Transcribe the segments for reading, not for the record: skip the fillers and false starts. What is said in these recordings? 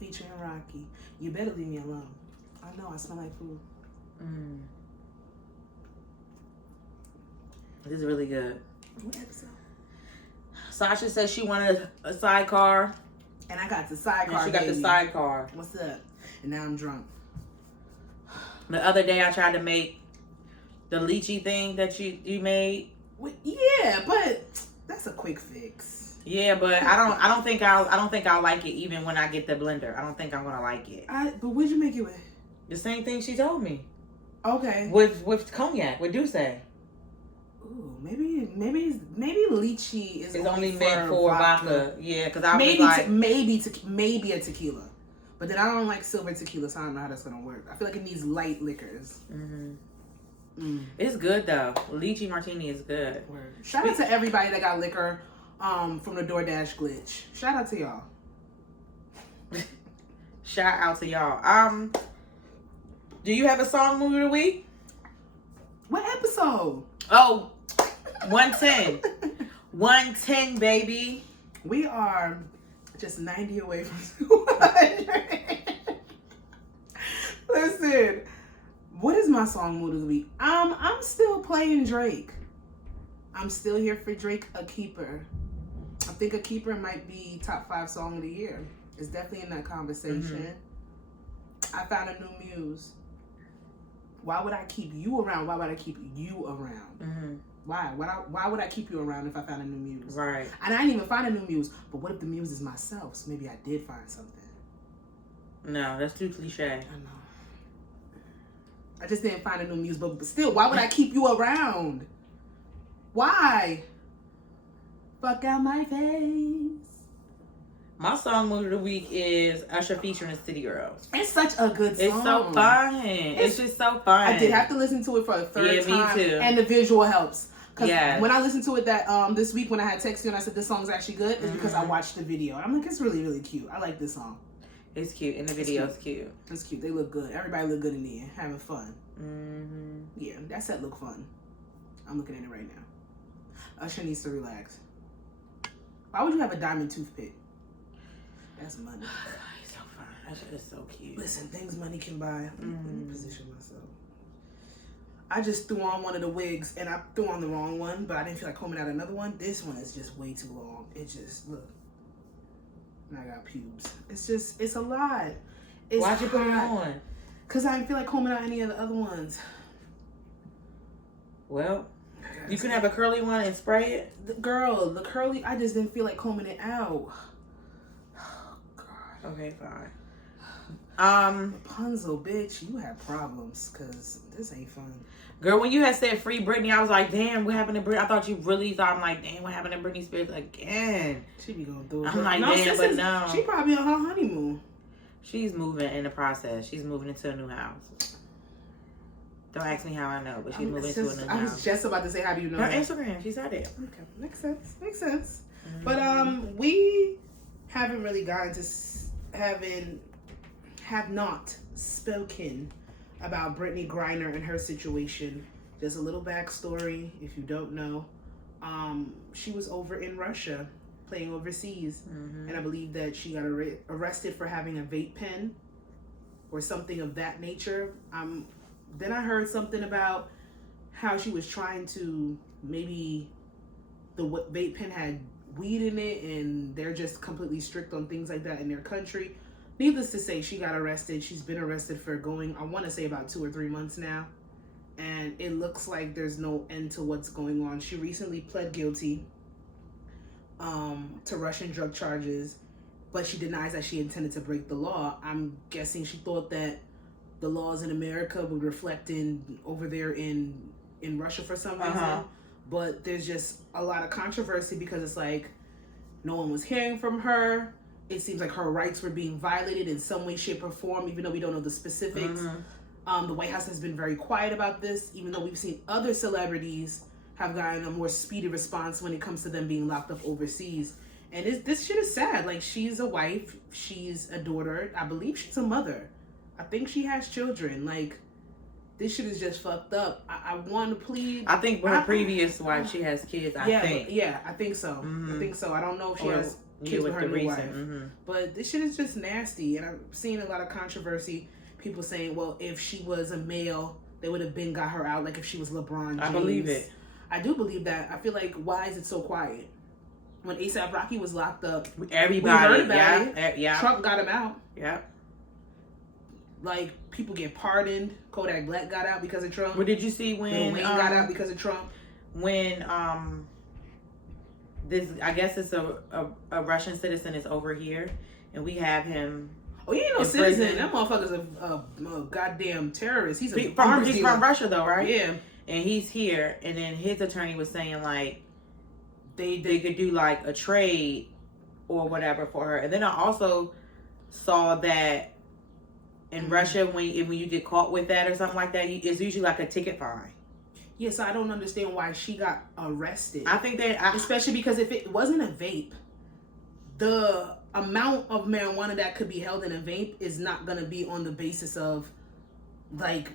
Featuring Rocky. You better leave me alone. I know I smell like food. This is really good. What episode? Sasha says she wanted a sidecar. And I got the sidecar. She got the sidecar. What's up? And now I'm drunk. The other day I tried to make the lychee thing that you made. Yeah, but that's a quick fix. Yeah, but I don't think I'll like it even when I get the blender. I don't think I'm gonna like it. But what'd you make it with? The same thing she told me. Okay. With cognac, with Douce. Ooh, maybe lychee is only meant for vodka. Yeah, because I maybe was like maybe a tequila, but then I don't like silver tequila, so I don't know how that's gonna work. I feel like it needs light liquors. It's good though. Lychee martini is good. Word. Shout out to everybody that got liquor from the DoorDash glitch. Shout out to y'all. Shout out to y'all. Do you have a song movie of the week? What episode? Oh, 110. 110, baby. We are just 90 away from 200. Listen, what is my song mood of the week? I'm still playing Drake. I'm still here for Drake, A Keeper. I think A Keeper might be top 5 song of the year. It's definitely in that conversation. I found a new muse. Why would I keep you around? Why would I keep you around? Why? Why would I keep you around if I found a new muse? Right. And I didn't even find a new muse. But what if the muse is myself? So maybe I did find something. No, that's too cliche. I know. I just didn't find a new muse. But still, why would I keep you around? Why? Fuck out my face. My song movie of the week is Usher featuring the City Girls. It's such a good song. It's so fun. It's just so fun. I did have to listen to it for a third time. Me too. And the visual helps. Because when I listened to it this week when I had texted you and I said this song's actually good, it's because I watched the video. I'm like, it's really, really cute. I like this song. It's cute. And the video's cute. It's cute. They look good. Everybody look good in the end. Having fun. Yeah, that set look fun. I'm looking at it right now. Usher needs to relax. Why would you have a diamond toothpick? That's money. It's so fun. That shit is so cute. Listen, things money can buy. Let me position myself. I just threw on one of the wigs and I threw on the wrong one, but I didn't feel like combing out another one. This one is just way too long. It just, look. And I got pubes. It's a lot. Why'd you put it on? Because I didn't feel like combing out any of the other ones. Well, you can have a curly one and spray it. The curly, I just didn't feel like combing it out. Oh, God. Okay, fine. Rapunzel, bitch, you have problems because this ain't fun. Girl, when you had said free Britney, I was like, damn, what happened to Britney? I thought you really thought, I'm like, damn, what happened to Britney Spears again? She be going through it. I'm like, damn, but no. She probably on her honeymoon. She's moving in the process. She's moving into a new house. Don't ask me how I know, but she's moving into a new house. I was just about to say, how do you know her that? Instagram, she said it. Okay, makes sense. But we haven't really gotten to have not spoken about Brittany Griner and her situation. Just a little backstory, if you don't know. She was over in Russia playing overseas, and I believe that she got arrested for having a vape pen or something of that nature. Then I heard something about how she was trying to, maybe the vape pen had weed in it and they're just completely strict on things like that in their country. Needless to say, she got arrested. She's been arrested for going, I want to say about 2 or 3 months now. and it looks like there's no end to what's going on. She recently pled guilty to Russian drug charges, but she denies that she intended to break the law. I'm guessing she thought that the laws in America would reflect in over there in Russia for some reason. But there's just a lot of controversy because it's like no one was hearing from her. It seems like her rights were being violated in some way, shape, or form, even though we don't know the specifics. The White House has been very quiet about this, even though we've seen other celebrities have gotten a more speedy response when it comes to them being locked up overseas. And this shit is sad. Like, she's a wife, she's a daughter, I believe she's a mother. I think she has children. Like, this shit is just fucked up. I want to plead. I think with her previous wife, she has kids. I think. I think so. I think so. I don't know if she has kids with her new wife. But this shit is just nasty. And I've seen a lot of controversy. People saying, well, if she was a male, they would have been got her out. Like if she was LeBron James. I believe it. I do believe that. I feel like, why is it so quiet? When A$AP Rocky was locked up, everybody, we heard about it. Yeah. Trump got him out. Yeah. Like, people get pardoned. Kodak Black got out because of Trump. What did you see when Lil Wayne got out because of Trump? When this, I guess it's a Russian citizen is over here, and we have him. Oh, he ain't no citizen. That motherfucker's a goddamn terrorist. He's from Russia though, right? Yeah. And he's here, and then his attorney was saying like they could do like a trade or whatever for her. And then I also saw that in Russia, when you get caught with that or something like that, it's usually like a ticket fine. Yes, I don't understand why she got arrested. I think that especially because if it wasn't a vape, the amount of marijuana that could be held in a vape is not going to be on the basis of like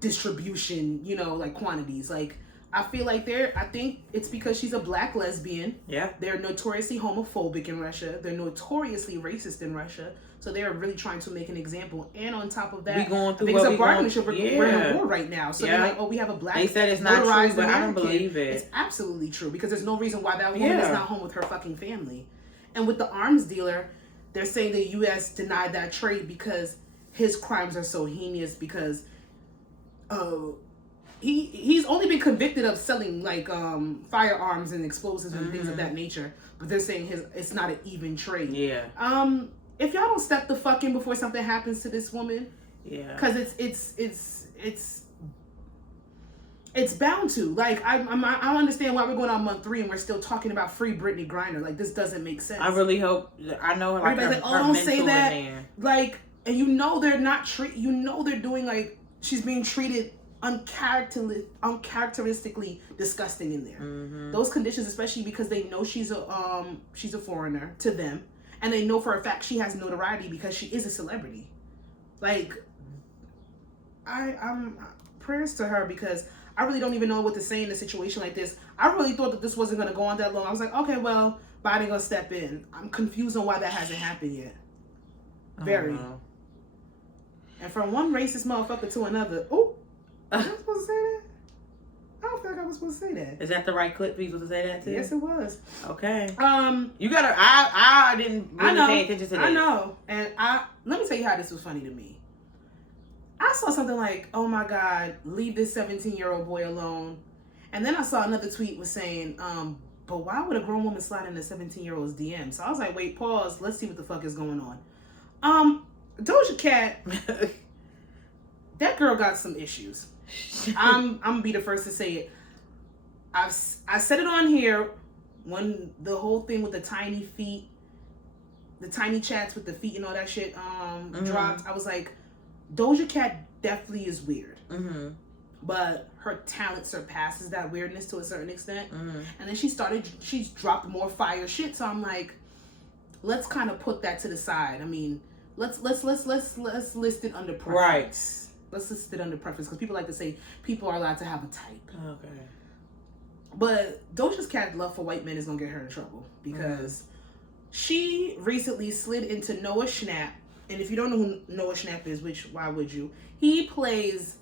distribution, you know, like quantities. Like, I feel like I think it's because she's a black lesbian. Yeah. They're notoriously homophobic in Russia. They're notoriously racist in Russia. So they're really trying to make an example. And on top of that, we going through I think it's a bargaining chip. We're in a war right now. So they're like, oh, we have a black. They said it's not true, but I don't American. believe it. It's absolutely true because there's no reason why that woman is not home with her fucking family. And with the arms dealer, they're saying the U.S. denied that trade because his crimes are so heinous because he's only been convicted of selling like firearms and explosives and things of that nature. But they're saying it's not an even trade. Yeah. If y'all don't step the fuck in before something happens to this woman, because it's bound to. Like, I don't understand why we're going on month 3 and we're still talking about free Brittany Griner. Like, this doesn't make sense. I really hope. I know, like, everybody's like, oh, don't say that. Like, and you know they're not you know they're doing like she's being treated uncharacteristically disgusting in there. Those conditions, especially because they know she's a foreigner to them. And they know for a fact she has notoriety because she is a celebrity. Like, I'm prayers to her because I really don't even know what to say in a situation like this. I really thought that this wasn't going to go on that long. I was like, okay, well, Biden going to step in. I'm confused on why that hasn't happened yet. Very. And from one racist motherfucker to another. Oh, was I supposed to say that? I don't feel like I was supposed to say that. Is that the right clip for you to say that too? Yes, it was. Okay. You gotta. I didn't really pay attention to that. I know, and let me tell you how this was funny to me. I saw something like, "Oh my God, leave this 17-year-old boy alone," and then I saw another tweet was saying, "But why would a grown woman slide in a 17-year-old's DM?" So I was like, "Wait, pause. Let's see what the fuck is going on." Doja Cat, that girl got some issues. I'm gonna be the first to say it. I said it on here when the whole thing with the tiny feet, the tiny chats with the feet and all that shit dropped. I was like, Doja Cat definitely is weird, but her talent surpasses that weirdness to a certain extent. And then she's dropped more fire shit. So I'm like, let's kind of put that to the side. I mean, let's list it under preference. Right. Let's list it under preference because people like to say people are allowed to have a type. Okay. But Doja Cat's love for white men is gonna get her in trouble because she recently slid into Noah Schnapp. And if you don't know who Noah Schnapp is, which why would you? He plays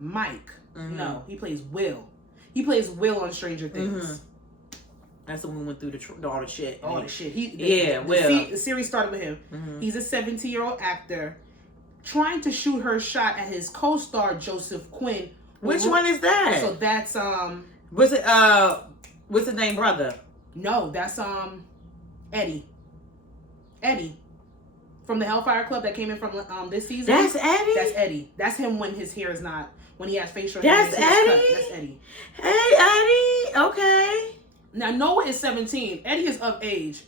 Mike. No, he plays Will. He plays Will on Stranger Things. That's when we went through all the shit. All the shit. Will. The series started with him. He's a 17-year-old actor. trying to shoot her shot at his co-star Joseph Quinn. Which one is that? So that's what's his name, brother? No, that's Eddie. Eddie. From the Hellfire Club that came in from this season. That's Eddie? That's Eddie. That's him when his hair is not, when he has facial hair. That's Eddie? That's Eddie. Hey, Eddie. Okay. Now, Noah is 17. Eddie is of age.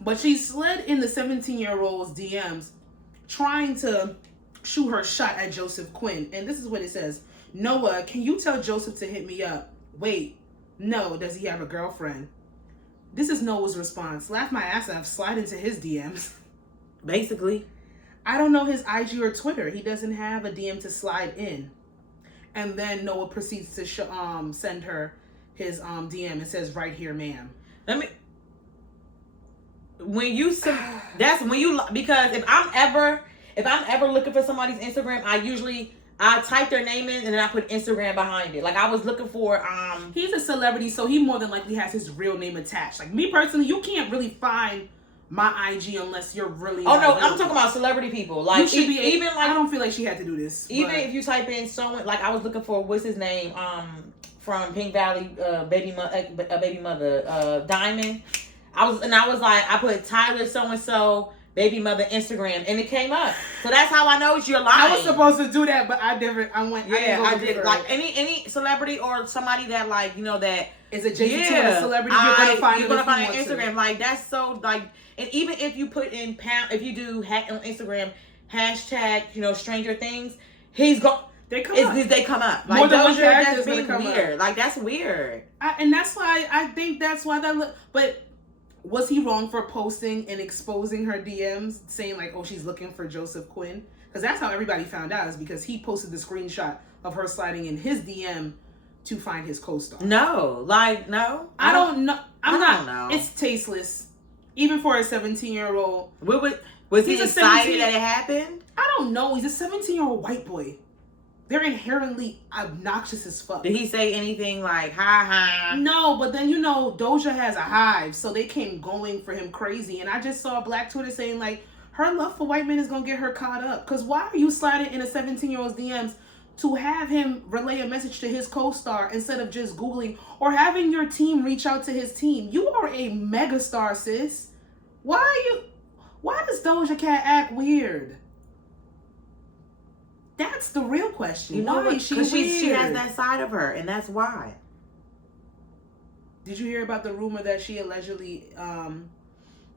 But she slid in the 17-year-old's DMs trying to shoot her shot at Joseph Quinn. And this is what it says. Noah, can you tell Joseph to hit me up? Wait. No, does he have a girlfriend? This is Noah's response. Laugh my ass off. Slide into his DMs. Basically. I don't know his IG or Twitter. He doesn't have a DM to slide in. And then Noah proceeds to send her his DM. It says, right here, ma'am. Because if I'm ever looking for somebody's Instagram, I type their name in and then I put Instagram behind it. Like I was looking for he's a celebrity, so he more than likely has his real name attached. Like me personally, you can't really find my IG unless you're really Oh no, I'm talking about celebrity people. Like even like I don't feel like she had to do this. Even if you type in someone, like I was looking for what's his name from Pink Valley baby mother Diamond. I was like, I put Tyler so and so baby mother Instagram and it came up. So that's how I know it's your line. I was supposed to do that, but I didn't. I did. Like any celebrity or somebody that like that is adjacent to a celebrity. You're gonna find an Instagram. Like that's so like, and even if you put in if you do on Instagram hashtag Stranger Things, They come up. Like, more than one that's character being come weird. Up. Like that's weird. And that's why I think that's why that look. But was he wrong for posting and exposing her DMs, saying like, "Oh, she's looking for Joseph Quinn"? Because that's how everybody found out. Is because he posted the screenshot of her sliding in his DM to find his co-star. No. I don't know. I don't know. It's tasteless, even for a 17-year-old. Was he excited that it happened? I don't know. He's a 17-year-old white boy. They're inherently obnoxious as fuck. Did he say anything like, ha? No, but then, Doja has a hive, so they came going for him crazy. And I just saw Black Twitter saying, like, her love for white men is going to get her caught up. Because why are you sliding in a 17-year-old's DMs to have him relay a message to his co-star instead of just Googling or having your team reach out to his team? You are a megastar, sis. Why does Doja Cat act weird? That's the real question. Why is she weird? She has that side of her, and that's why. Did you hear about the rumor that she allegedly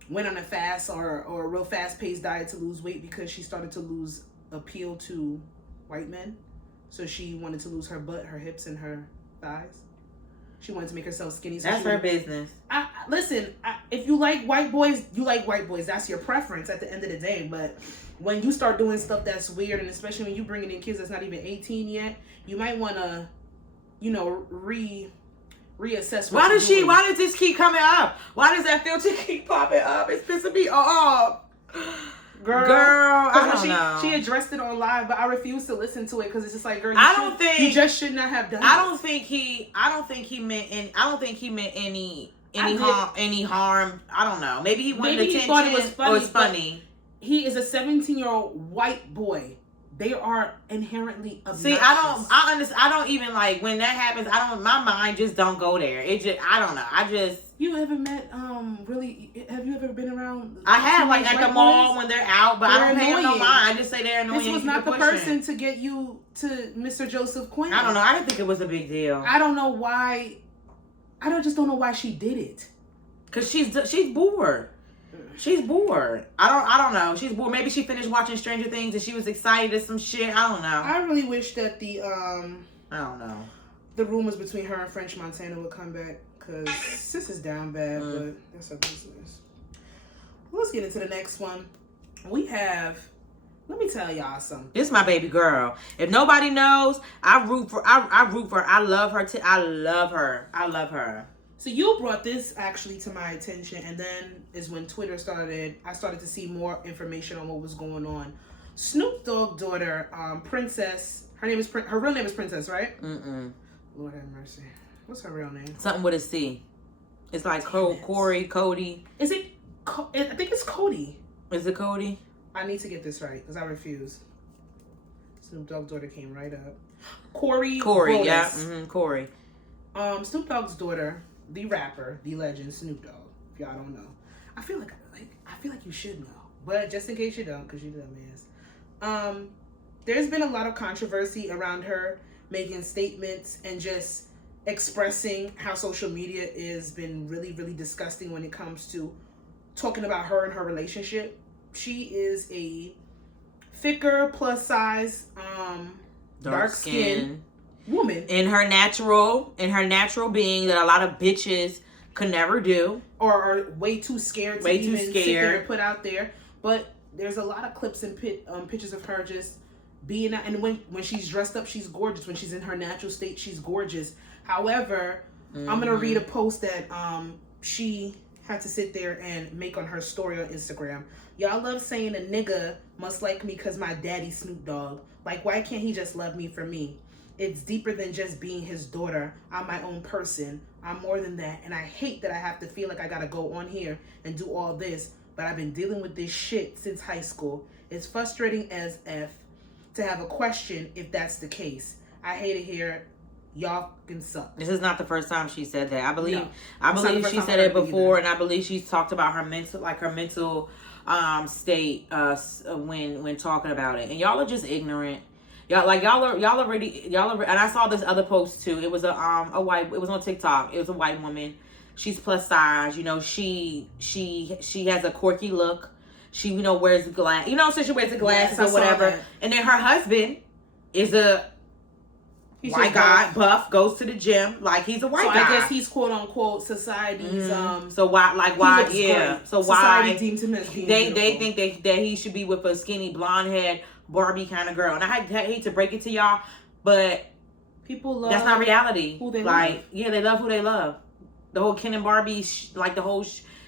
went on a fast or a real fast-paced diet to lose weight because she started to lose appeal to white men? So she wanted to lose her butt, her hips, and her thighs. She wanted to make herself skinny. So that's her business. Listen, if you like white boys, you like white boys. That's your preference at the end of the day. But when you start doing stuff that's weird, and especially when you bringing in kids that's not even 18 yet, you might want to, reassess. Why does this keep coming up? Why does that filter keep popping up? It's pissing me off. Girl, I don't know. She addressed it on live, but I refuse to listen to it because it's just like, girl, you just should not have done it. I don't think he meant any harm. I don't know. Maybe he wanted attention. He thought it was funny. Or it's funny. He is a 17-year-old white boy. They are inherently obnoxious. See, I don't even like when that happens. My mind just don't go there. I don't know. You ever met, have you ever been around? I have, like at the mall when they're out, but I don't pay them no mind. I just say they're annoying. This was not the person to get you to Mr. Joseph Quinn. I don't know. I didn't think it was a big deal. I don't know why. I just don't know why she did it. Cause she's bored. She's bored. I don't know. She's bored. Maybe she finished watching Stranger Things and she was excited at some shit. I don't know. I really wish that I don't know. The rumors between her and French Montana would come back. Because sis is down bad, but that's her business. Let's get into the next one. Let me tell y'all something. This is my baby girl. If nobody knows, I root for her. I love her. I love her. So you brought this actually to my attention, and then is when Twitter I started to see more information on what was going on. Snoop Dogg's daughter, Princess, her real name is Princess, right? Lord have mercy. What's her real name? Something with a C. It's like Corey, Cody. Is it? I think it's Cody. Is it Cody? I need to get this right because I refuse. Snoop Dogg's daughter came right up. Corey, Broadus. Yeah, Corey. Snoop Dogg's daughter, the rapper, the legend, Snoop Dogg. If y'all don't know, I feel like you should know, but just in case you don't, because you dumbass. There's been a lot of controversy around her making statements and just expressing how social media has been really, really disgusting when it comes to talking about her and her relationship. She is a thicker, plus size, dark skin woman in her natural being that a lot of bitches could never do, or are way too scared to even sit there and put out there. But there's a lot of clips and pictures of her just being out, and when she's dressed up, she's gorgeous. When she's in her natural state, she's gorgeous. However, I'm gonna read a post that she had to sit there and make on her story on Instagram. Y'all love saying a nigga must like me because my daddy Snoop Dogg. Like, why can't he just love me for me? It's deeper than just being his daughter. I'm my own person. I'm more than that. And I hate that I have to feel like I gotta go on here and do all this. But I've been dealing with this shit since high school. It's frustrating as F to have a question if that's the case. I hate it here. Y'all can suck. This is not the first time she said that. I believe she said it before, and I believe she's talked about her mental state when talking about it. And y'all are just ignorant. Y'all already, and I saw this other post too. It was it was on TikTok. It was a white woman. She's plus size. You know, she has a quirky look. She, wears glass. She wears the glasses or whatever. And then her husband is a white guy, buff, goes to the gym. Like, he's a white guy. I guess he's quote unquote society's so why yeah. So society why deems him as being they think that he should be with a skinny blonde haired Barbie kind of girl. And I hate to break it to y'all, but people love that's not reality. Who they love. love. Yeah, they love who they love. The whole Ken and Barbie the whole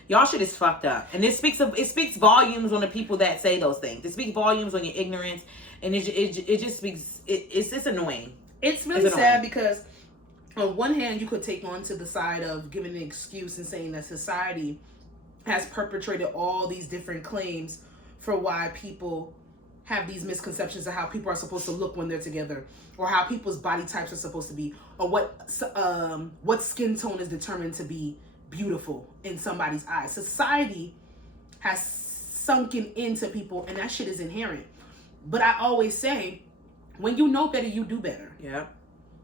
y'all shit is fucked up. And it speaks volumes on the people that say those things. It speaks volumes on your ignorance, and it just speaks it's just annoying. It's really sad because on one hand, you could take on to the side of giving an excuse and saying that society has perpetrated all these different claims for why people have these misconceptions of how people are supposed to look when they're together, or how people's body types are supposed to be, or what skin tone is determined to be beautiful in somebody's eyes. Society has sunken into people, and that shit is inherent. But I always say, when you know better, you do better. Yeah.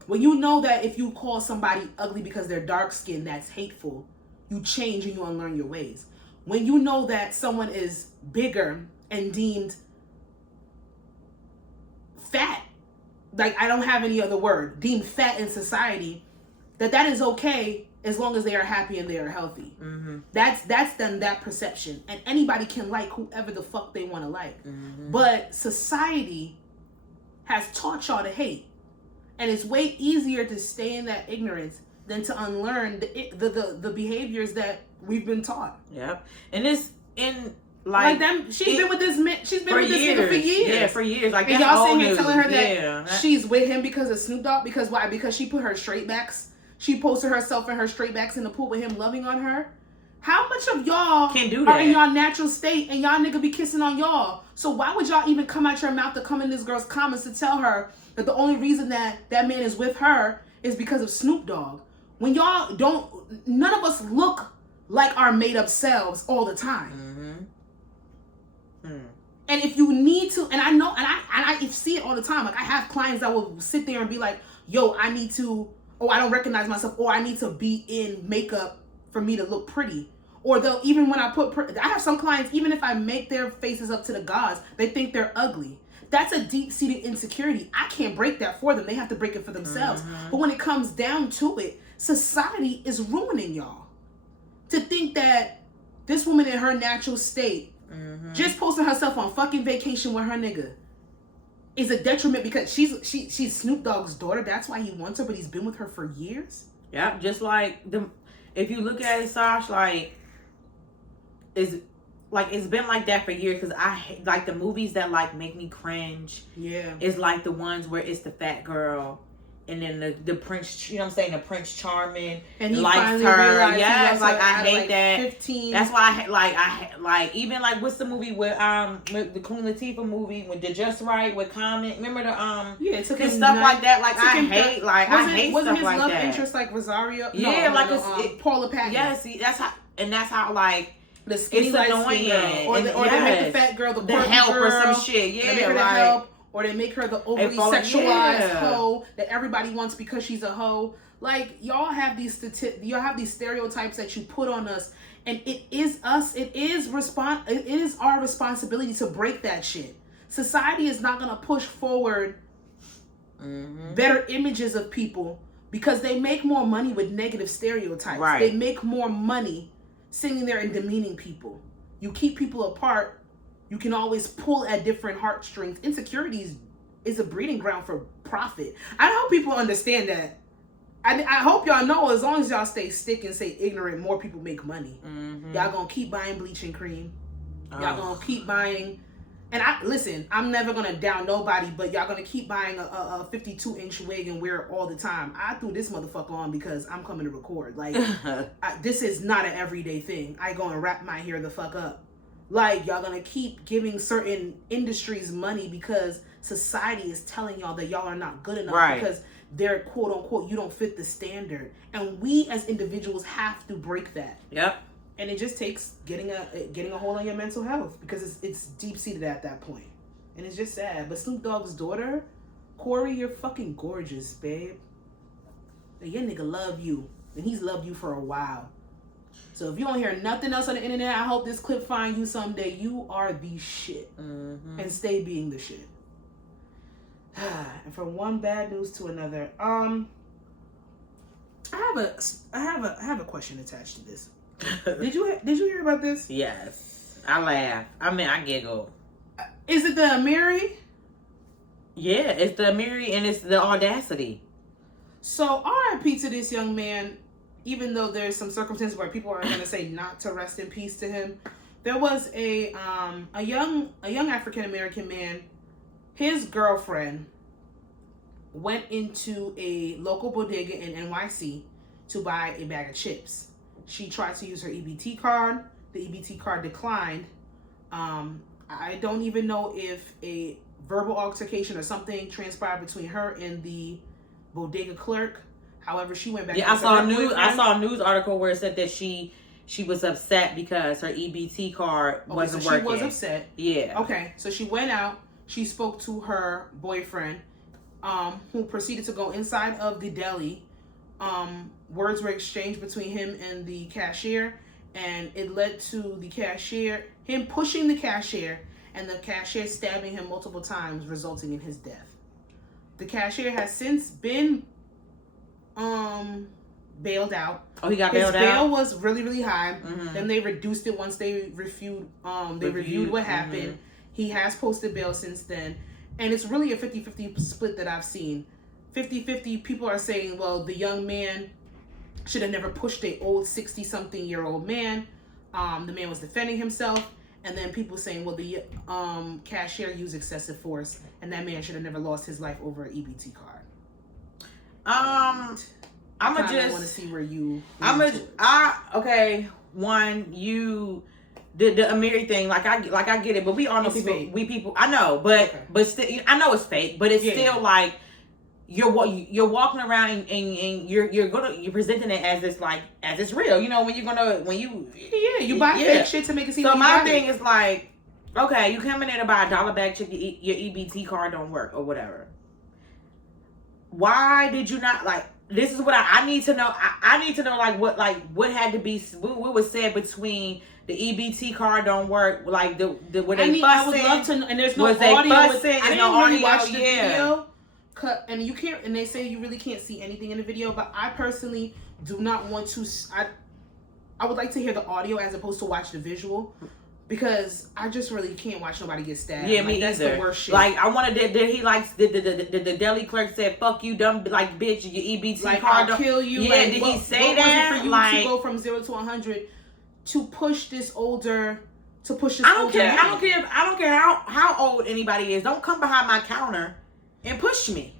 When you know that if you call somebody ugly because they're dark skinned, that's hateful, you change and you unlearn your ways. When you know that someone is bigger and deemed fat, like, I don't have any other word, deemed fat in society, that is okay as long as they are happy and they are healthy. Mm-hmm. That's then that perception. And anybody can like whoever the fuck they want to like. Mm-hmm. But society has taught y'all to hate. And it's way easier to stay in that ignorance than to unlearn the behaviors that we've been taught. Yep. And it's in like them. She's been with this nigga for years. Yeah, for years. Like, and y'all sitting here telling her that she's with him because of Snoop Dogg. Because why? Because she put her straight backs. She posted herself in her straight backs in the pool with him loving on her. How much of y'all can do that? Are in y'all natural state and y'all nigga be kissing on y'all? So why would y'all even come out your mouth to come in this girl's comments to tell her that the only reason that man is with her is because of Snoop Dogg? When y'all don't, none of us look like our made up selves all the time. Mm-hmm. And if you need to, and I know, and I see it all the time. Like, I have clients that will sit there and be like, yo, I need to, oh, I don't recognize myself, or I need to be in makeup for me to look pretty. Or they'll, even when I I have some clients, even if I make their faces up to the gods, they think they're ugly. That's a deep-seated insecurity. I can't break that for them. They have to break it for themselves. Mm-hmm. But when it comes down to it, society is ruining y'all. To think that this woman in her natural state, just posting herself on fucking vacation with her nigga, is a detriment because she's Snoop Dogg's daughter. That's why he wants her, but he's been with her for years. Yeah, just like if you look at it, Sasha, it's been like that for years, because I like the movies that like make me cringe. Yeah, it's like the ones where it's the fat girl and then the prince, you know what I'm saying, the Prince Charming and he likes her. Yes, like I hate that. 15. That's why I like even like what's the movie with the Queen Latifah movie with the Just Right with Comment. Remember the yeah, it took him stuff like that. Like I hate wasn't stuff his like love that. interest like Rosario? Yeah, no, like no, Paula Patton. Yeah, see that's how like. The skinny light skin girl, or they make the fat girl the help girl, or some shit. Yeah, they make her the help, or they make her the overly sexualized hoe that everybody wants because she's a hoe. Like y'all have these stereotypes that you put on us, and it is us. It is our responsibility to break that shit. Society is not gonna push forward better images of people because they make more money with negative stereotypes. Right. They make more money sitting there and demeaning people. You keep people apart. You can always pull at different heartstrings. Insecurities is a breeding ground for profit. I hope people understand that. I hope y'all know as long as y'all stay stick and stay ignorant, more people make money. Y'all gonna keep buying bleaching cream. Y'all gonna keep buying. And I'm never gonna down nobody, but y'all gonna keep buying a 52-inch wig and wear it all the time. I threw this motherfucker on because I'm coming to record. Like, this is not an everyday thing. I go and wrap my hair the fuck up. Like, y'all gonna keep giving certain industries money because society is telling y'all that y'all are not good enough because they're quote unquote, you don't fit the standard. And we as individuals have to break that. Yep. And it just takes getting a hold on your mental health because it's deep seated at that point, and it's just sad. But Snoop Dogg's daughter, Corey, you're fucking gorgeous, babe. And your nigga love you, and he's loved you for a while. So if you don't hear nothing else on the internet, I hope this clip find you someday. You are the shit, and stay being the shit. And from one bad news to another, I have a question attached to this. Did you hear about this? Yes. I laugh. I mean, I giggle. Is it the Amiri? Yeah, it's the Amiri and it's the audacity. So R.I.P. to this young man, even though there's some circumstances where people are going to say not to rest in peace to him. There was a young African American man. His girlfriend went into a local bodega in NYC to buy a bag of chips. She tried to use her EBT card. The EBT card declined. I don't even know if a verbal altercation or something transpired between her and the bodega clerk. However, she went back. Yeah, I saw a news article where it said that she was upset because her EBT card wasn't working. She was upset. Yeah. Okay, so she went out. She spoke to her boyfriend, who proceeded to go inside of the deli. Words were exchanged between him and the cashier, and it led to him pushing the cashier, and the cashier stabbing him multiple times, resulting in his death. The cashier has since been bailed out. Oh, he got bailed out? His bail was really, really high. Then they reduced it once they reviewed what happened. He has posted bail since then, and it's really a 50-50 split that I've seen. 50-50 people are saying, well, the young man should have never pushed a old 60-something-year-old man. The man was defending himself. And then people saying, well, the cashier used excessive force, and that man should have never lost his life over an EBT card. I want to see where you. Okay. One, the Amiri thing, like I get it, but we all know people. I know, but still, I know it's fake, but it's still like. You're walking around and you're presenting it as it's real. You know, when you buy fake shit to make it seem. So my thing is like, okay, you come in there to buy $1 bag chicken, your EBT card don't work or whatever. Why did you not like? This is what I need to know. I need to know what had to be what was said between the EBT card don't work, like were they fussing? I would love to know, and there's no audio. I didn't really watch the video. And you can't, and they say you really can't see anything in the video, but I personally do not want to. I would like to hear the audio as opposed to watch the visual, because I just really can't watch nobody get stabbed. Yeah, me that's either. The worst shit. Like I wanted that he likes the deli clerk said "fuck you, dumb like bitch, your EBT like, card I'll kill you." Yeah, like, did he say that? Was it for you to go from 0 to 100 to push this older? I don't care. I don't care how old anybody is. Don't come behind my counter and push me.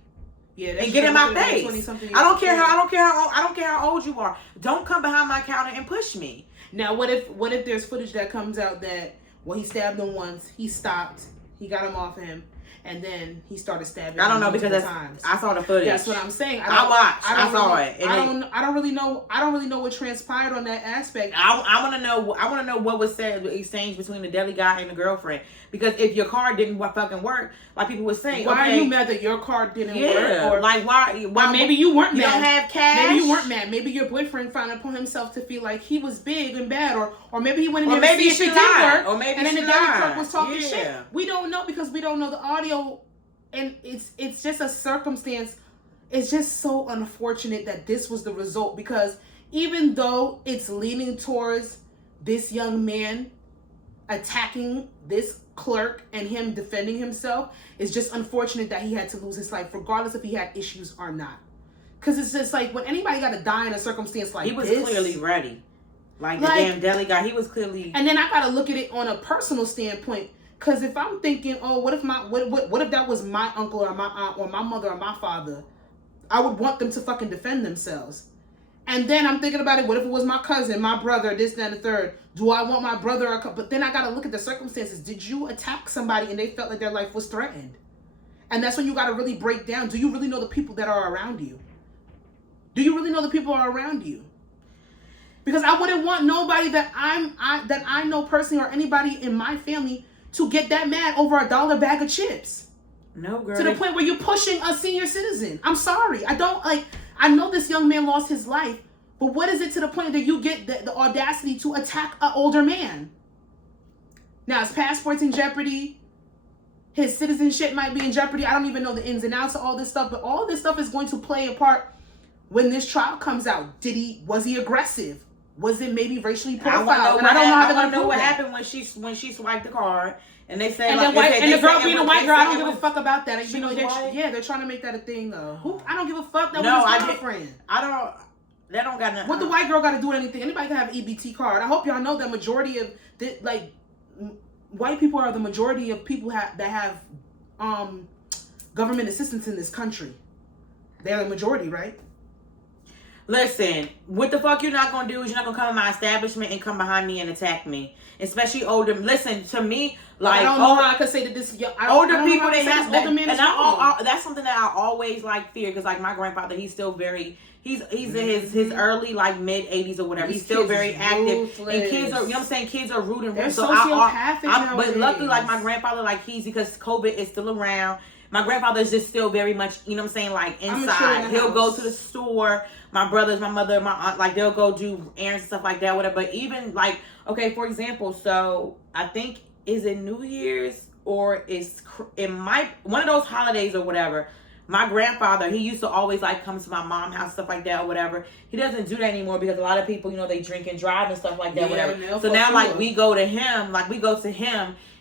and get in my face. I don't care how old you are. Don't come behind my counter and push me. Now, what if there's footage that comes out that when he stabbed him once, he stopped, he got him off him, and then he started stabbing. I don't know because I saw the footage. That's what I'm saying. I saw it. I don't really know what transpired on that aspect. I want to know what was said, the exchange between the deli guy and the girlfriend. Because if your car didn't fucking work, like people were saying, why are you mad that your car didn't work? Or like why maybe you weren't mad. You don't have cash. Maybe you weren't mad. Maybe your boyfriend found it upon himself to feel like he was big and bad, or maybe he went in there to see if it did work. Or maybe and then the deli clerk was talking shit. shit. We don't know because we don't know the audio, and it's just a circumstance. It's just so unfortunate that this was the result, because even though it's leaning towards this young man attacking this clerk and him defending himself, it's just unfortunate that he had to lose his life, regardless if he had issues or not. Because it's just like, when anybody got to die in a circumstance like this, he was clearly ready. Like the damn deli guy, he was clearly. And then I got to look at it on a personal standpoint. Because if I'm thinking, oh, what if that was my uncle or my aunt or my mother or my father, I would want them to fucking defend themselves. And then I'm thinking about it, what if it was my cousin, my brother, this, that, and the third? Do I want my brother? But then I got to look at the circumstances. Did you attack somebody and they felt like their life was threatened? And that's when you got to really break down. Do you really know the people that are around you? Do you really know the people are around you? Because I wouldn't want nobody that I know personally or anybody in my family to get that mad over a $1 bag of chips. No, girl. To the point where you're pushing a senior citizen. I'm sorry. I know this young man lost his life, but what is it to the point that you get the audacity to attack an older man? Now, his passport's in jeopardy. His citizenship might be in jeopardy. I don't even know the ins and outs of all this stuff, but all this stuff is going to play a part when this trial comes out. Was he aggressive? Was it maybe racially profiled? I don't know what happened when she swiped the card. And they say, and the girl being a white girl, I don't give a fuck about that. You know, they're trying to make that a thing though. I don't give a fuck. That was his girlfriend. That don't got nothing. What the white girl got to do with anything? Anybody can have an EBT card. I hope y'all know that majority of white people are the majority of people that have government assistance in this country. They're the majority, right? Listen, what the fuck you're not gonna do is you're not gonna come in my establishment and come behind me and attack me, especially older. Listen to me, like I don't know how I could say that this older people they have older men, and that's something that I always like fear, because like my grandfather, he's still very. He's in his early like mid 80s or whatever. He's still very active, and kids are, you know what I'm saying, kids are rude and rude. So but luckily, like my grandfather, like because COVID is still around. My grandfather is just still very much, you know what I'm saying, like inside. He'll go to the store. My brothers, my mother, my aunt, like they'll go do errands and stuff like that, whatever. But even like, okay, for example, so I think, is it New Year's or one of those holidays or whatever, my grandfather, he used to always like come to my mom's house, stuff like that or whatever. He doesn't do that anymore because a lot of people, you know, they drink and drive and stuff like that, whatever. So now like we go to him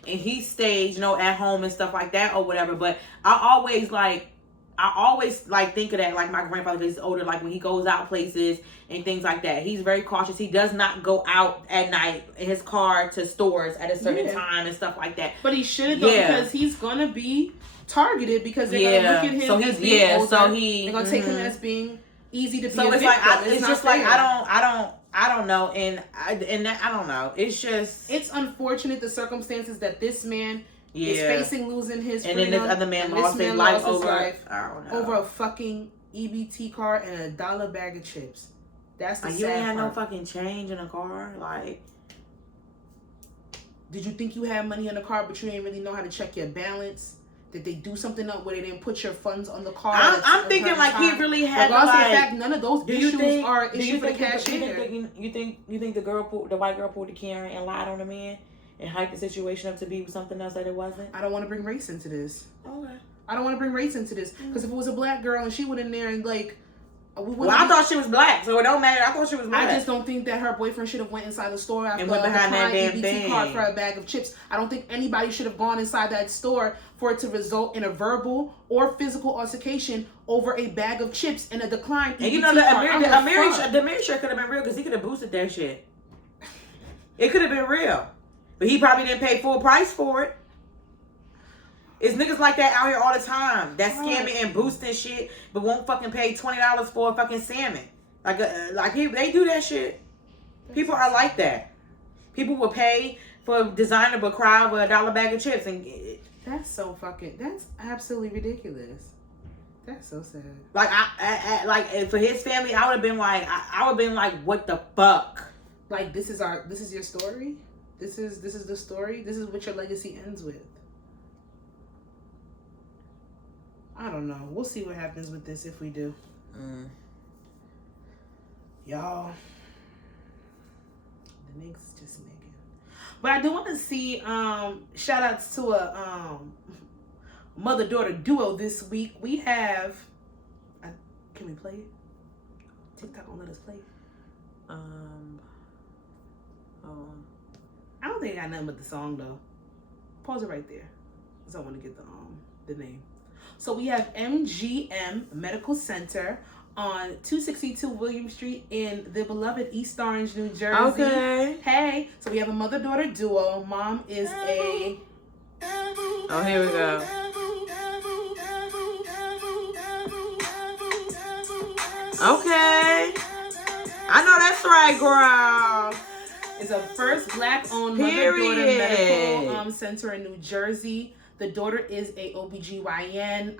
and he stays, you know, at home and stuff like that or whatever. But I always think of that, like my grandfather is older, like when he goes out places and things like that, he's very cautious. He does not go out at night in his car to stores at a certain time and stuff like that. But he should though, because he's gonna be targeted, because they're gonna look at him as being older. They're gonna take him as being easy to be a victim. It's just like I don't know, and that, I don't know. It's just, it's unfortunate the circumstances that this man is facing, losing his freedom, and then this other man lost his life over a fucking EBT card and a $1 bag of chips. That's the sad part. You ain't had no fucking change in a car, like. Did you think you had money in the car, but you didn't really know how to check your balance? Did they do something up where they didn't put your funds on the card? I'm thinking like he really had. Regardless of the fact, none of those issues are issues for the cashier. You think the white girl pulled the Karen and lied on the man and hyped the situation up to be something else that it wasn't? I don't want to bring race into this. Okay. I don't want to bring race into this, because if it was a black girl and she went in there and like. I thought she was black, so it don't matter. I thought she was black. I just don't think that her boyfriend should have went inside the store after and went behind that damn EBT thing card for a bag of chips. I don't think anybody should have gone inside that store for it to result in a verbal or physical altercation over a bag of chips and a decline. And you know, the Amiri shirt could have been real, because he could have boosted that shit. It could have been real, but he probably didn't pay full price for it. It's niggas like that out here all the time. That scamming and boosting shit, but won't fucking pay $20 for a fucking salmon. Like they do that shit. People are like that. People will pay for designer but cry over $1 bag of chips and. That's absolutely ridiculous. That's so sad. Like like for his family, I would have been like, what the fuck? Like this is your story. This is the story. This is what your legacy ends with. I don't know. We'll see what happens with this if we do. Y'all, the niggas just nigga. But I do want to see shout outs to a mother-daughter duo this week. We have can we play it? TikTok won't let us play it. I don't think I got nothing but the song though. Pause it right there. Because I want to get the name. So we have MGM Medical Center on 262 William Street in the beloved East Orange, New Jersey. Okay. Hey, so we have a mother-daughter duo. Mom is a... Oh, here we go. Okay. I know that's right, girl. It's a first black-owned mother-daughter medical center in New Jersey. The daughter is a OBGYN.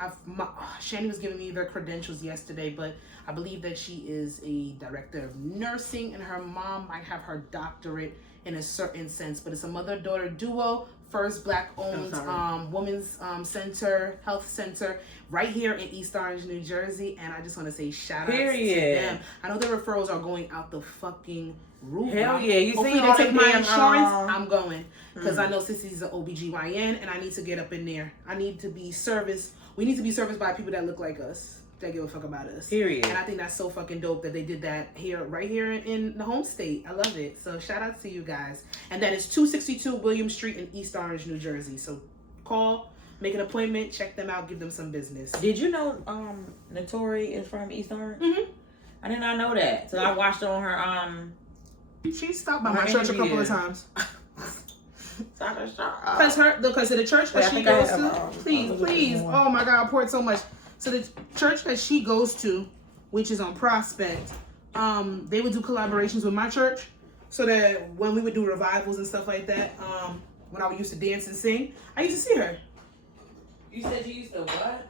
Shani was giving me their credentials yesterday, but I believe that she is a director of nursing, and her mom might have her doctorate in a certain sense. But it's a mother-daughter duo, first black-owned women's center, health center, right here in East Orange, New Jersey. And I just want to say shout out to them. I know the referrals are going out the fucking roof. Hell yeah. You hopefully see they take my insurance. I'm going. Because I know Sissy's an OBGYN and I need to get up in there. I need to be serviced. We need to be serviced by people that look like us. That give a fuck about us. Period. And I think that's so fucking dope that they did that right here in the home state. I love it. So shout out to you guys. And that is 262 William Street in East Orange, New Jersey. So call, make an appointment, check them out, give them some business. Did you know Notori is from East Orange? Mm-hmm. I did not know that. So I watched her on her She stopped by my church a couple of times. Because of the church that she goes to. Please. Oh my God, I poured so much. So the church that she goes to, which is on Prospect, they would do collaborations with my church, so that when we would do revivals and stuff like that, when I used to dance and sing, I used to see her. You said you used to what?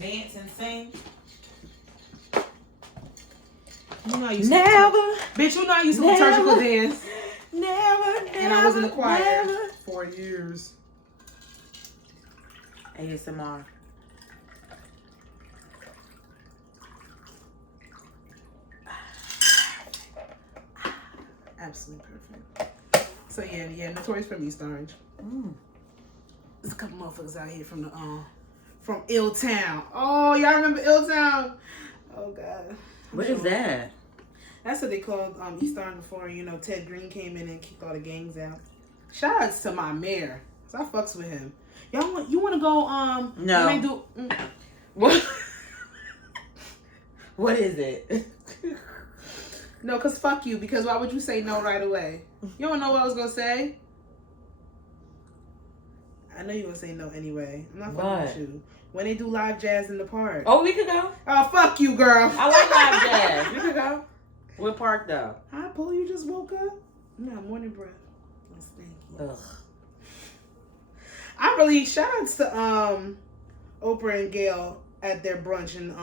Dance and sing? You know I used never. Bitch, you know I used to liturgical dance. Never. And I was in the choir for years. ASMR. Absolutely perfect. So yeah, Notorious from East Orange. There's a couple motherfuckers out here from Ill Town. Oh, y'all remember Ill Town? Oh God. What is that? That's what they called East Orange before, Ted Green came in and kicked all the gangs out. Shout outs to my mayor. So I fucks with him. You want to go, no. When they do, What? What is it? No, because fuck you. Because why would you say no right away? You don't know what I was going to say? I know you going to say no anyway. I'm not fucking with you. When they do live jazz in the park. Oh, we could go. Oh, fuck you, girl. I like live jazz. We could go. What park, though? Hi, Pooh, you just woke up? No, morning breath. Let's thank you. Ugh. I really shout outs to Oprah and Gail at their brunch, and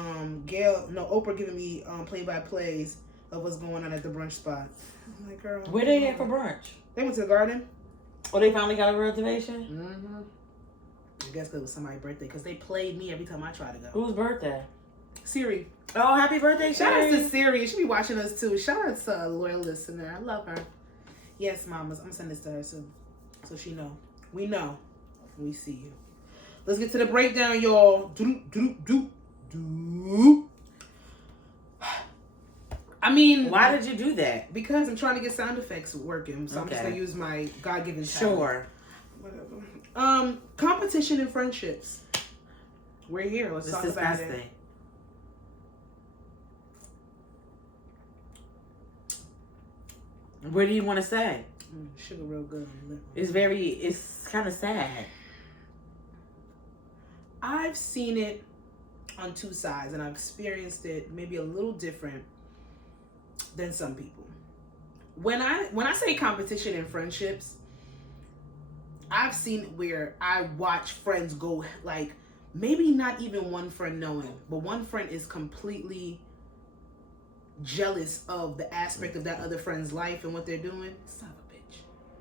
Oprah giving me play-by-plays of what's going on at the brunch spot. I'm like, girl, where they at for brunch? They went to the garden. Oh, they finally got a reservation? Mm-hmm. I guess it was somebody's birthday because they played me every time I try to go. Whose birthday? Siri. Oh, happy birthday, Shout Siri. out to Siri. She be watching us too. Shout out to a loyal listener. I love her. Yes, mamas. I'm gonna send this to her soon, so she know. We know. We see you. Let's get to the breakdown, y'all. I mean, why did you do that? Because I'm trying to get sound effects working, so I'm just gonna use my God-given talent. Sure. Whatever. Competition and friendships. We're here. Let's talk about it. What do you want to say? Sugar real good. It's kind of sad. I've seen it on two sides, and I've experienced it maybe a little different than some people. When I say competition in friendships, I've seen it where I watch friends go, like, maybe not even one friend knowing, but one friend is completely jealous of the aspect of that other friend's life and what they're doing. Son of a bitch,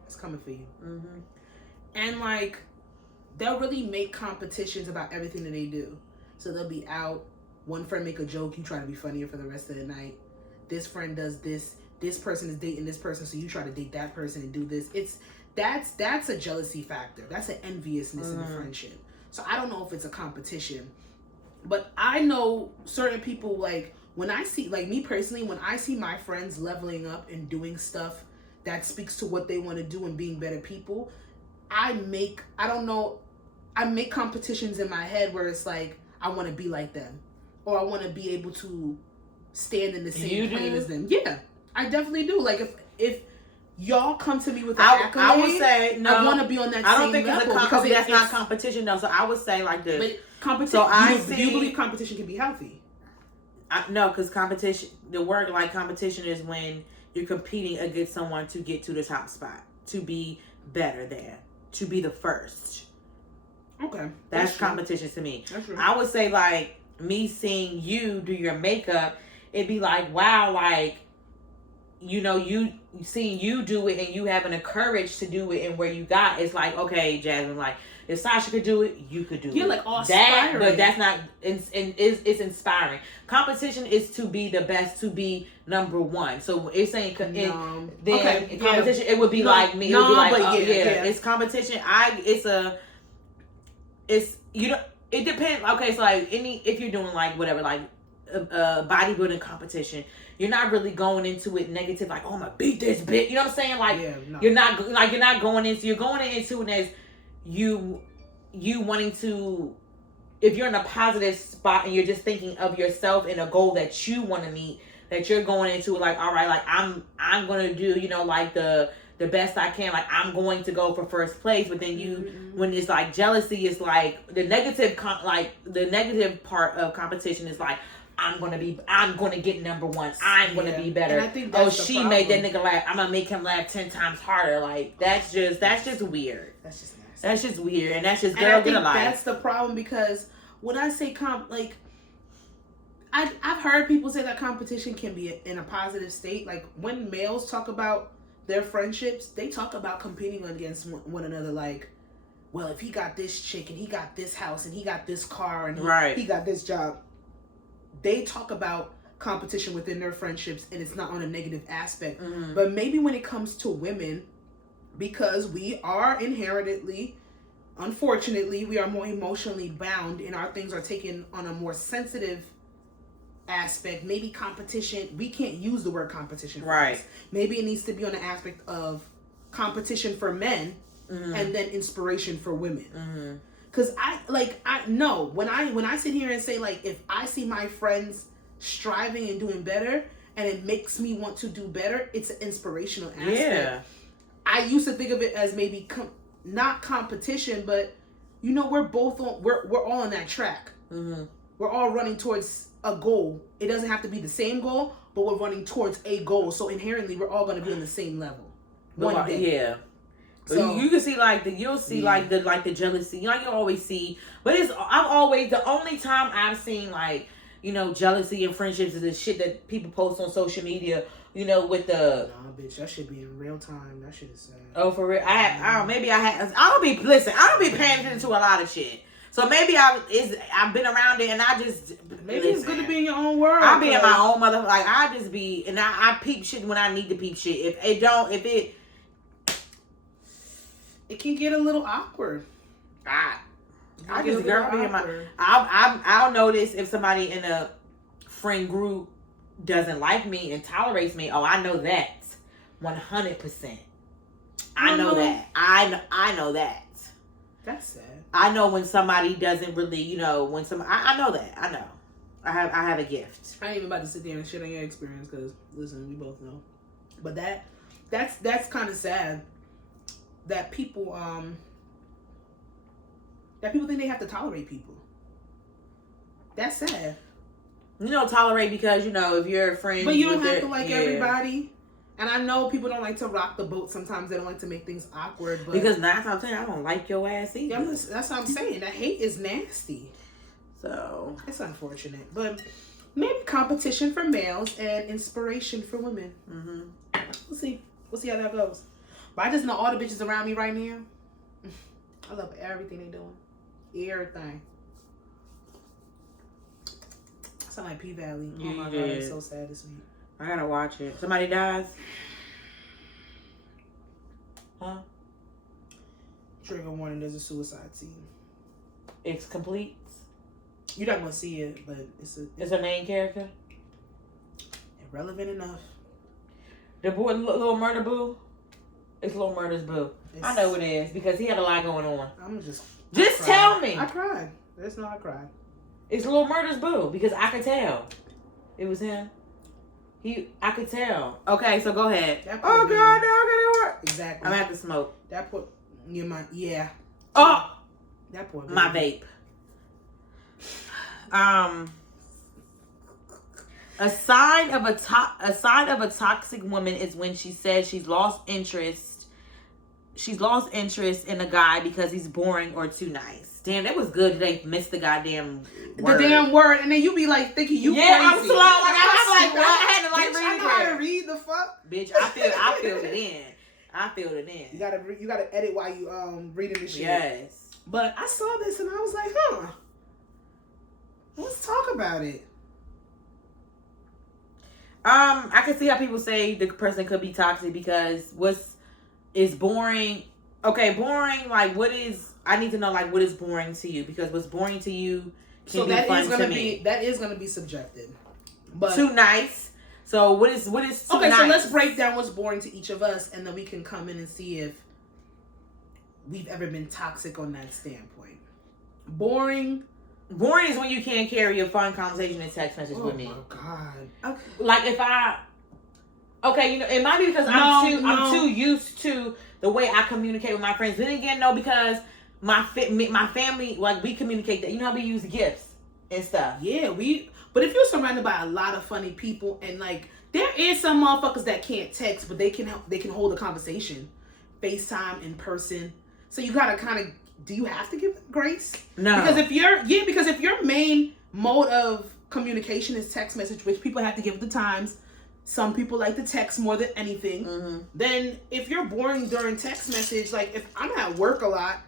it's coming for you. Mm-hmm. And like, they'll really make competitions about everything that they do. So they'll be out, one friend make a joke, you try to be funnier for the rest of the night. This friend does this. This person is dating this person, so you try to date that person and do this. That's a jealousy factor. That's an enviousness in a friendship. So I don't know if it's a competition, but I know certain people, like, when I see, like, me personally, when I see my friends leveling up and doing stuff that speaks to what they want to do and being better people, I make competitions in my head where it's like, I want to be like them, or I want to be able to stand in the same plane as them. Yeah, I definitely do. Like, if y'all come to me with an accolade, I would say no. I want to be on that same level. I don't think it's because that's not competition, though. So I would say like this. But competition. Do you believe competition can be healthy? No, because competition, the word like competition is when you're competing against someone to get to the top spot, to be better than, to be the first. Okay. That's competition to me. That's true. I would say like me seeing you do your makeup, it'd be like, wow, like, you know, you seeing you do it and you having the courage to do it and where you got, it's like, okay, Jasmine, like, if Sasha could do it, you could do it. You're like all that, inspiring. but that's not. It's inspiring. Competition is to be the best, to be number one. So it's saying competition. It would be like me. It would be like, it's competition. It depends. Okay, so like if you're doing like whatever, like a bodybuilding competition, you're not really going into it negative. Like, oh, I'm gonna beat this bitch. You know what I'm saying? Like, you're not going into it as you wanting to, if you're in a positive spot and you're just thinking of yourself and a goal that you want to meet, that you're going into like, all right, like I'm gonna do, you know, like the best I can, like I'm going to go for first place. But then when it's like jealousy, it's like the negative part of competition is like, I'm gonna get number one. I'm gonna be better. And I think she made that nigga laugh, I'm gonna make him laugh 10 times harder. Like that's just weird. That's just nasty. That's just weird, and that's just girl get a life. That's the problem, because when I say I've heard people say that competition can be in a positive state. Like when males talk about their friendships, they talk about competing against one another. Like, well, if he got this chick and he got this house and he got this car and he got this job, they talk about competition within their friendships, and it's not on a negative aspect. But maybe when it comes to women, because we are inherently, unfortunately, we are more emotionally bound and our things are taken on a more sensitive aspect. Maybe competition, we can't use the word competition for us. Maybe it needs to be on the aspect of competition for men and then inspiration for women. Because I know when I sit here and say, like, if I see my friends striving and doing better and it makes me want to do better, it's an inspirational aspect. Yeah. I used to think of it as maybe not competition, but you know, we're all on that track. We're all running towards a goal. It doesn't have to be the same goal, but we're running towards a goal. So inherently, we're all going to be on the same level one day. Yeah. So you can see you'll see the jealousy. You know, you always see, but the only time I've seen like, you know, jealousy in friendships is the shit that people post on social media. You know, with the bitch, that should be in real time. That shit is sad. Oh, for real? I don't be paying attention to a lot of shit. So maybe I've been around it and I just it's good to be in your own world. I be in my own mother, like I just be, and I peep shit when I need to peep shit. It can get a little awkward. I'll notice if somebody in a friend group doesn't like me and tolerates me. Oh, I know that 100%. I know that. I know that. That's sad. I know when somebody doesn't really, you know, I know that. I know. I have a gift. I ain't even about to sit there and shit on your experience because, listen, we both know. But that's kind of sad that people think they have to tolerate people. That's sad. You know, tolerate because, you know, if you're friends. But you don't have to like everybody. And I know people don't like to rock the boat sometimes. They don't like to make things awkward. But because 9 times out of 10, I don't like your ass either. Yeah, that's what I'm saying. That hate is nasty. So. It's unfortunate. But maybe competition for males and inspiration for women. Mm-hmm. We'll see. We'll see how that goes. But I just know all the bitches around me right now. I love everything they doing. Everything. I sound like P Valley. Oh my God, I'm so sad this week. I gotta watch it. Somebody dies? Huh? Trigger warning, there's a suicide scene. It's complete? You're not gonna see it, but it's a main character? Irrelevant enough. The boy, Little Murder Boo? It's Little Murder's Boo. I know it is because he had a lot going on. I'm just tell me. I cried. There's no I cried. It's Little Murder's Boo because I could tell. It was him. I could tell. Okay, so go ahead. Oh God, now I gotta work. Exactly. I'm gonna have to smoke. That put yeah. Oh, that poor baby. My vape. A sign of a toxic woman is when she says she's lost interest. She's lost interest in a guy because he's boring or too nice. Damn, that was good. They missed the goddamn word. The damn word, and then you be like thinking you crazy. I'm slow. Like I'm like, what? I had to like bitch, read I know how to read the fuck. Bitch, I filled it in. I filled it in. You gotta edit while you reading the shit. Yes. But I saw this and I was like, huh. Let's talk about it. I can see how people say the person could be toxic because is boring. Okay, boring. Like, I need to know, like, what is boring to you? Because what's boring to you can be fun to me. That is gonna be subjective. But too nice. So what is too nice? Okay, so let's break down what's boring to each of us, and then we can come in and see if we've ever been toxic on that standpoint. Boring is when you can't carry a fun conversation and text message with me. Oh my God. Okay. Like if okay, you know, it might be because I'm too used to the way I communicate with my friends. Then again, no, because my family, like, we communicate that. You know how we use gifts and stuff. Yeah, but if you're surrounded by a lot of funny people, and like there is some motherfuckers that can't text, but they can hold a conversation, FaceTime, in person. So you gotta kind of, do you have to give them grace? No, because if your main mode of communication is text message, which people have to give the times. Some people like to text more than anything. Mm-hmm. Then if you're boring during text message, like if I'm at work a lot,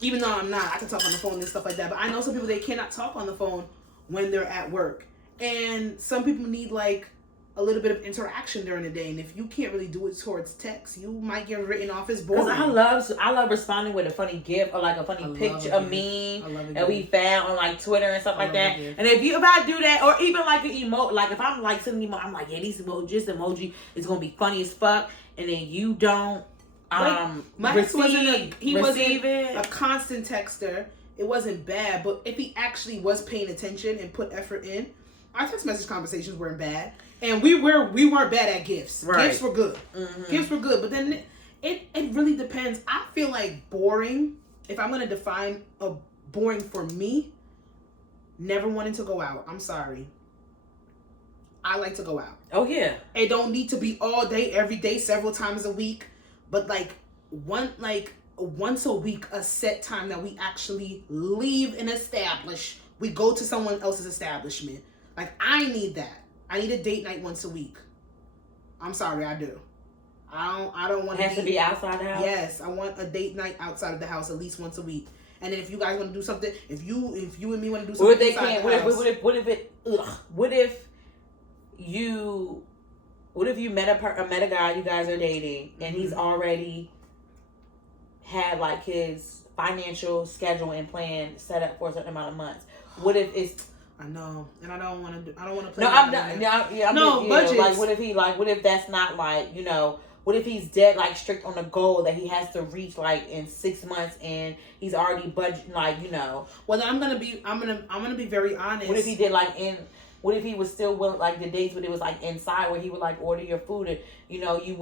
even though I'm not, I can talk on the phone and stuff like that. But I know some people, they cannot talk on the phone when they're at work. And some people need like a little bit of interaction during the day. And if you can't really do it towards text, you might get written off as boring. Because I love responding with a funny GIF or like a funny picture, a meme that we found on like Twitter and stuff like that. And if I do that, or even like an emote, like if I'm like sending emoji, I'm like, yeah, this emoji is gonna be funny as fuck, and then you don't my ex wasn't a constant texter. It wasn't bad, but if he actually was paying attention and put effort in, our text message conversations weren't bad. And we weren't bad at gifts. Right. Gifts were good. Mm-hmm. Gifts were good. But then it really depends. I feel like boring, if I'm going to define a boring for me, never wanting to go out. I'm sorry. I like to go out. Oh, yeah. It don't need to be all day, every day, several times a week. But once a week, a set time that we actually leave and establish. We go to someone else's establishment. Like, I need that. I need a date night once a week. I'm sorry, I do. I don't want to have to be outside the house. Yes, I want a date night outside of the house at least once a week. And then if you guys want to do something, if you and me want to do something, what if you met a guy you guys are dating and he's already had like his financial schedule and plan set up for a certain amount of months? What if it's I know, and I don't want to play. No, I'm not. Budget. Like, what if that's not like, you know, what if he's dead like strict on the goal that he has to reach like in 6 months and he's already budgeting, like, you know. Well, then I'm gonna be very honest. What if he did what if he was still willing, like the dates when it was like inside where he would like order your food and, you know, you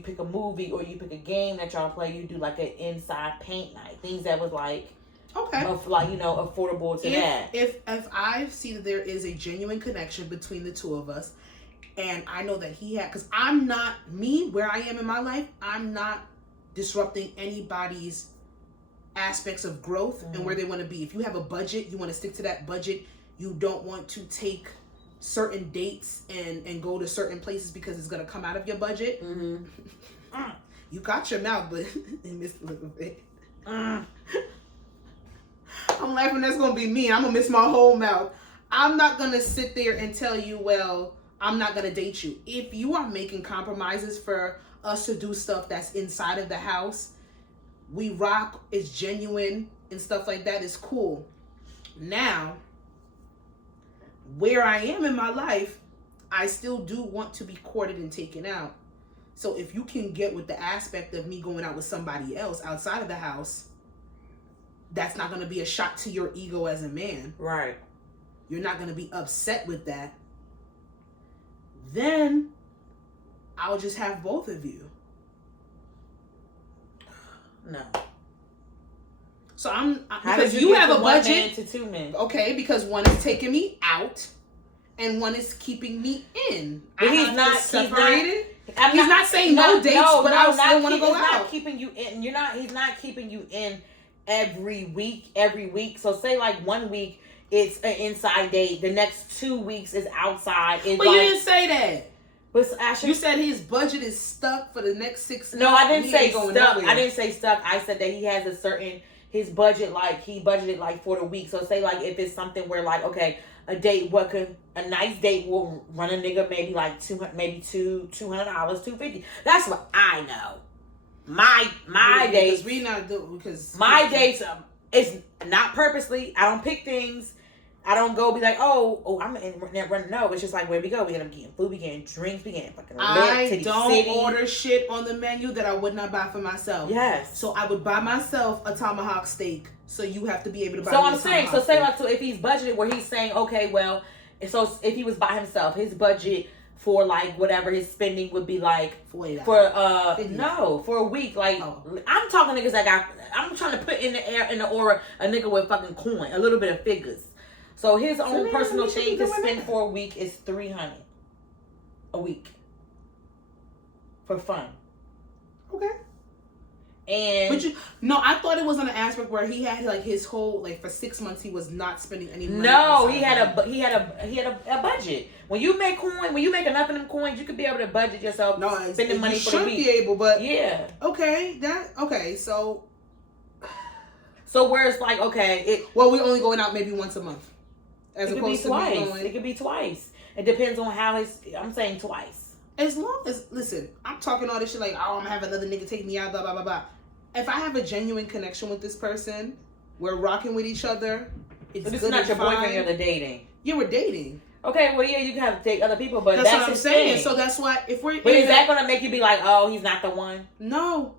pick a movie or you pick a game that y'all play, you do like an inside paint night, things that was like. Okay. Of like, affordable to that. If I see that there is a genuine connection between the two of us, and I know that he had, because I'm not me where I am in my life, I'm not disrupting anybody's aspects of growth and where they want to be. If you have a budget, you want to stick to that budget. You don't want to take certain dates and go to certain places because it's going to come out of your budget. You got your mouth, but it missed a little bit. I'm laughing. That's going to be me. I'm going to miss my whole mouth. I'm not going to sit there and tell you, well, I'm not going to date you. If you are making compromises for us to do stuff that's inside of the house, we rock, it's genuine and stuff like that, is cool. Now, where I am in my life, I still do want to be courted and taken out. So if you can get with the aspect of me going out with somebody else outside of the house, that's not going to be a shot to your ego as a man. Right. You're not going to be upset with that. Then I'll just have both of you. No. So I'm How because did you get have from a one budget. man to two men? Okay, because one is taking me out and one is keeping me in. But I he's have not to separate it. I'm He's not saying no dates, but I still want to go He's out. not keeping you in. He's not keeping you in every week. So say like 1 week it's an inside date. The next 2 weeks is outside. It's But you didn't say that. But Ashley, You said his budget is stuck for the next 6 months. no, I didn't He say ain't going stuck. nowhere. I didn't say stuck. I said that he has a certain his budget. Like he budgeted like for the week. So say like if it's something where like okay, a nice date will run a nigga maybe like $200, $250. That's what I know. My dates. We not do because My dates it's not purposely. I don't pick things. I don't go be like, I'm in run. No, it's just like where we go. We end up getting food, we getting drinks, we getting fucking I don't order shit on the menu that I would not buy for myself. Yes. So I would buy myself a tomahawk steak. So you have to be able to buy. So me I'm a saying, tomahawk say steak. like, so if he's budgeted where he's saying, okay, well, so if he was by himself, his budget for like whatever his spending would be like for a week. Like I'm talking niggas that I'm trying to put in the aura a nigga with fucking coin, a little bit of figures. So his own personal thing to spend for a week is $300 a week for fun. Okay. And I thought it was on an aspect where he had like his whole like for 6 months he was not spending any money. No, he had a budget. When you make enough of them coins, you could be able to budget yourself. Spending money for the week. You should be able, but yeah. Okay. So where it's like we're only going out maybe once a month, as it opposed to twice. me going. It could be twice. It depends on how I'm saying twice. As long as listen, I'm talking all this shit like I'm gonna have another nigga take me out, blah blah blah blah. If I have a genuine connection with this person, we're rocking with each other. It's but it's good not and your fine. boyfriend. You're dating. Yeah, we're dating. Okay, well, yeah, you can have to date other people, but that's what I'm his saying. thing. So that's why if we're. But is that gonna make you be like, oh, he's not the one? No,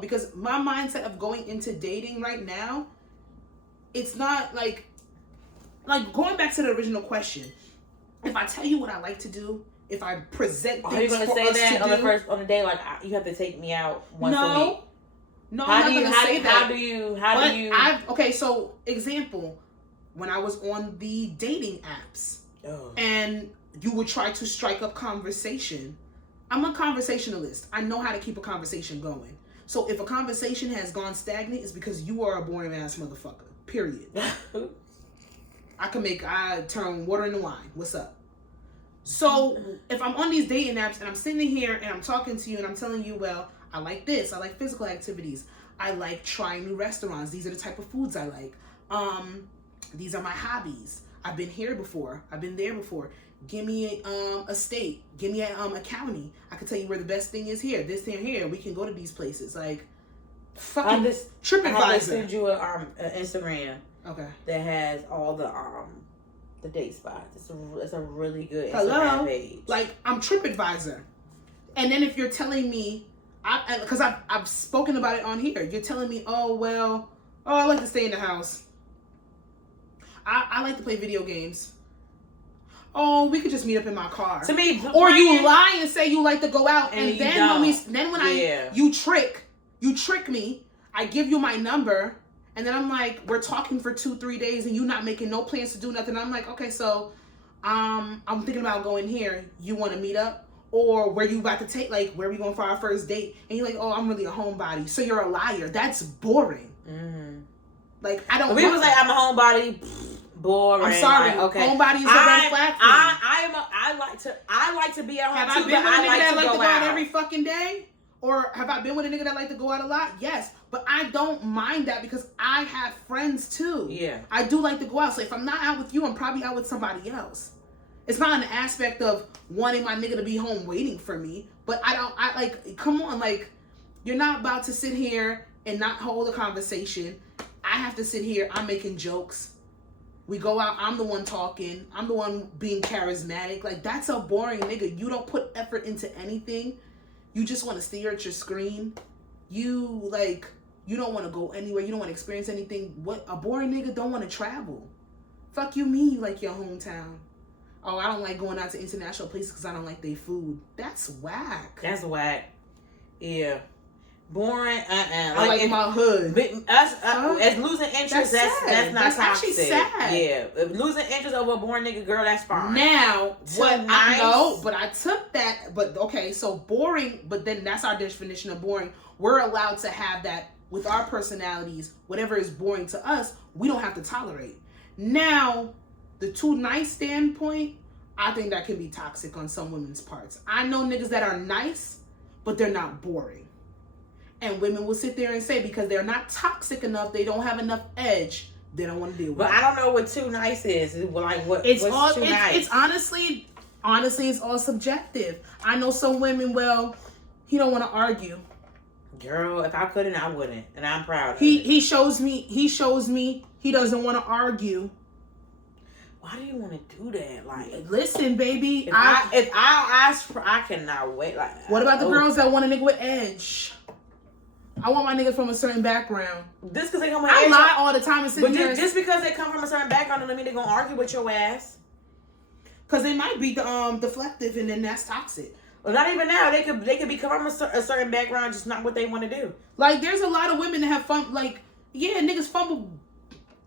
because my mindset of going into dating right now, it's not like going back to the original question. If I tell you what I like to do, if I present things are you gonna for say us that to on the day like you have to take me out once a week? No, I'm not gonna say that. How do you? Okay, so example, when I was on the dating apps, and you would try to strike up conversation. I'm a conversationalist. I know how to keep a conversation going. So if a conversation has gone stagnant, it's because you are a boring ass motherfucker. Period. I turn water into wine. What's up? So if I'm on these dating apps and I'm sitting here and I'm talking to you and I'm telling you, well, I like this. I like physical activities. I like trying new restaurants. These are the type of foods I like. These are my hobbies. I've been here before. I've been there before. Give me a state. Give me a county. I can tell you where the best thing is here. This thing here. We can go to these places. Like, fucking TripAdvisor. I just send you an Instagram. Okay. That has all the date spots. It's a really good Instagram page. Like, I'm TripAdvisor. And then if you're telling me, because I've spoken about it on here, you're telling me, I like to stay in the house. I like to play video games. Oh, we could just meet up in my car. To me, or you lie and say you like to go out, and then you trick you trick me. I give you my number, and then I'm like, we're talking for 2-3 days, and you not making no plans to do nothing. I'm like, okay, so I'm thinking about going here. You want to meet up? Or where you about to take, like, where we going for our first date? And you're like, oh, I'm really a homebody. So you're a liar. That's boring. Like, I don't. People say I'm a homebody. Boring. I'm sorry. Like, okay. Homebody is a red flag for me. I like to be at home have too, I been with a nigga that like to go out every fucking day? Or have I been with a nigga that like to go out a lot? Yes. But I don't mind that because I have friends too. Yeah. I do like to go out. So if I'm not out with you, I'm probably out with somebody else. It's not an aspect of wanting my nigga to be home waiting for me. But I like, come on, like, you're not about to sit here and not hold a conversation. I have to sit here. I'm making jokes. We go out. I'm the one talking. I'm the one being charismatic. Like, that's a boring nigga. You don't put effort into anything. You just want to stare at your screen. You don't want to go anywhere. You don't want to experience anything. What a boring nigga don't want to travel. Fuck you mean you like your hometown. Oh, I don't like going out to international places because I don't like their food. That's whack. That's whack. Yeah. Boring. I like my hood. As losing interest, that's not toxic. Actually sad. Yeah. Losing interest over a boring nigga girl, that's fine. Now, I know, but I took that. But okay, so boring. But then that's our definition of boring. We're allowed to have that with our personalities. Whatever is boring to us, we don't have to tolerate. Now, the too nice standpoint, I think that can be toxic on some women's parts. I know niggas that are nice, but they're not boring. And women will sit there and say because they're not toxic enough, they don't have enough edge, they don't want to deal with it. But I don't know what too nice is. Like what's too nice? It's honestly, it's all subjective. I know some women, well, he don't want to argue. Girl, if I couldn't, I wouldn't. And I'm proud of it. He shows me he doesn't want to argue. Why do you want to do that? Like, listen, baby. If I ask for, I cannot wait. Like, what about the girls that want a nigga with edge? I want my nigga from a certain background. Just because they come with I edge, lie all the time and sit but here. Just because they come from a certain background doesn't mean they're gonna argue with your ass. Because they might be deflective, and then that's toxic. Well, not even now. They could be from a certain background, just not what they want to do. Like, there's a lot of women that have fun. Like, yeah, niggas fumble.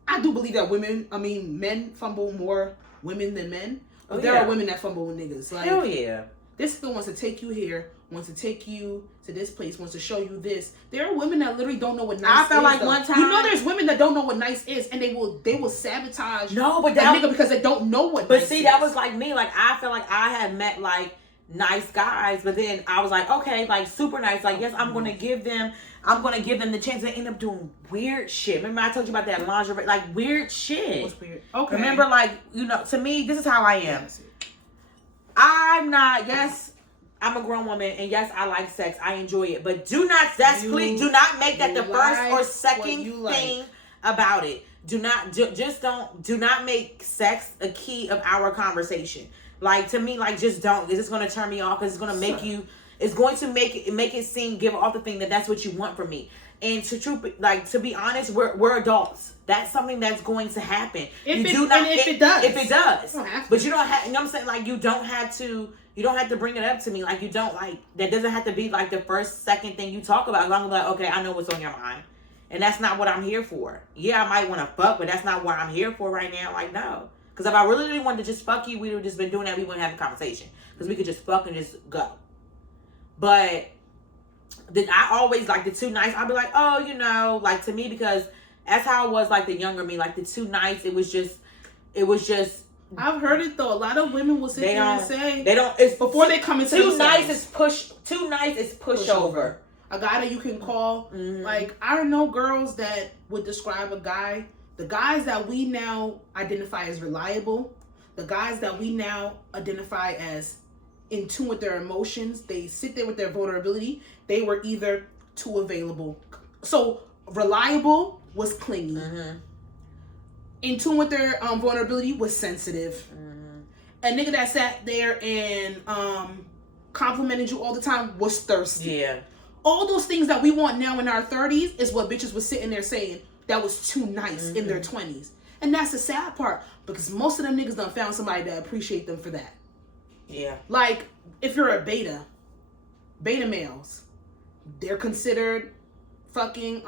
I do believe that men fumble more women than men. But there are women that fumble with niggas. Like, hell yeah. This nigga wants to take you here, wants to take you to this place, wants to show you this. There are women that literally don't know what nice is. I felt like one time, you know, there's women that don't know what nice is, and they will sabotage but that nigga because they don't know what. But nice see, is. That was like me. Like, I felt like I had met like nice guys, but then I was like, okay, like super nice. Like, yes, I'm gonna give them the chance. They end up doing weird shit. Remember I told you about that lingerie, like weird shit. What's weird? Okay. Remember, like, you know, to me, this is how I am. Yes, I'm a grown woman, and yes, I like sex. I enjoy it, but do not make that the first or second thing about it. Do not make sex a key of our conversation. Like, to me, like, just don't. It's just going to turn me off because it's going to make you. It's going to make it seem, give off the thing that's what you want from me. And to be honest, we're adults. That's something that's going to happen. If it does. But you don't have, you know what I'm saying? Like, you don't have to bring it up to me. Like, you don't, like, that doesn't have to be like the first, second thing you talk about. I'm like, okay, I know what's on your mind. And that's not what I'm here for. Yeah, I might want to fuck, but that's not what I'm here for right now. Like, no. Because if I really wanted to just fuck you, we would have just been doing that. We wouldn't have a conversation. Because we could just fuck and just go. But I always, like, the too nice. I'd be like, oh, you know, like, to me, because that's how it was, like, the younger me. Like, the too nice, it was just. I've heard it, though. A lot of women will sit there and say. They don't. It's before they come into Too nice is pushover. A guy that you can call. Mm-hmm. Like, I know girls that would describe a guy. The guys that we now identify as reliable. The guys that we now identify as in tune with their emotions. They sit there with their vulnerability. They were either too available. So, reliable was clingy. Mm-hmm. In tune with their vulnerability was sensitive. Mm-hmm. A nigga that sat there and complimented you all the time was thirsty. Yeah. All those things that we want now in our 30s is what bitches was sitting there saying that was too nice in their 20s. And that's the sad part, because most of them niggas done found somebody that appreciate them for that. Yeah. Like, if you're a beta males, they're considered fucking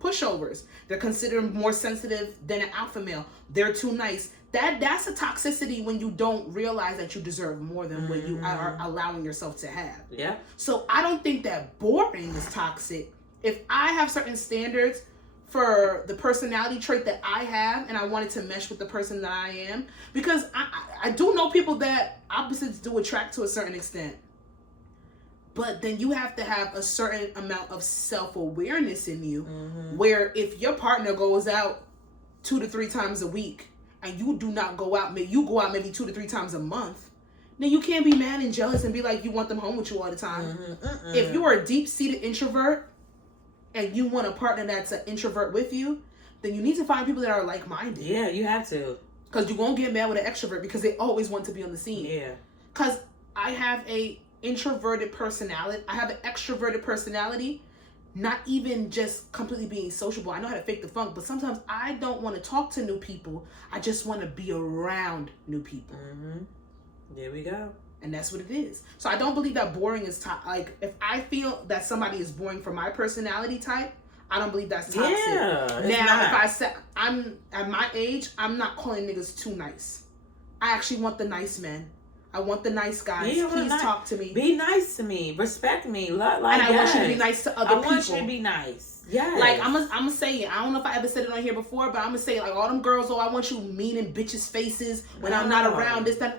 pushovers. They're considered more sensitive than an alpha male. They're too nice. That's a toxicity when you don't realize that you deserve more than what you are allowing yourself to have. Yeah. So I don't think that boring is toxic. If I have certain standards for the personality trait that I have, and I wanted to mesh with the person that I am, because I do know people that opposites do attract to a certain extent. But then you have to have a certain amount of self-awareness in you, where if your partner goes out 2 to 3 times a week, and you do not go out, you go out maybe 2 to 3 times a month, then you can't be mad and jealous and be like, you want them home with you all the time. If you are a deep-seated introvert, and you want a partner that's an introvert with you, then you need to find people that are like-minded. Yeah, you have to. Because you won't get mad with an extrovert because they always want to be on the scene. Yeah. Because I have a introverted personality. I have an extroverted personality. Not even just completely being sociable. I know how to fake the funk, but sometimes I don't want to talk to new people. I just want to be around new people. There we go. And that's what it is. So I don't believe that boring is like, if I feel that somebody is boring for my personality type, I don't believe that's toxic. Yeah, now, if I said I'm at my age, I'm not calling niggas too nice. I actually want the nice men. I want the nice guys. Please talk to me. Be nice to me. Respect me. Like, and I want you to be nice to other people. I want you to be nice. Yeah. Like, I'm gonna say it. I don't know if I ever said it on here before, but I'm gonna say it. Like, all them girls, I want you mean in bitches' faces when I'm not around. This, that.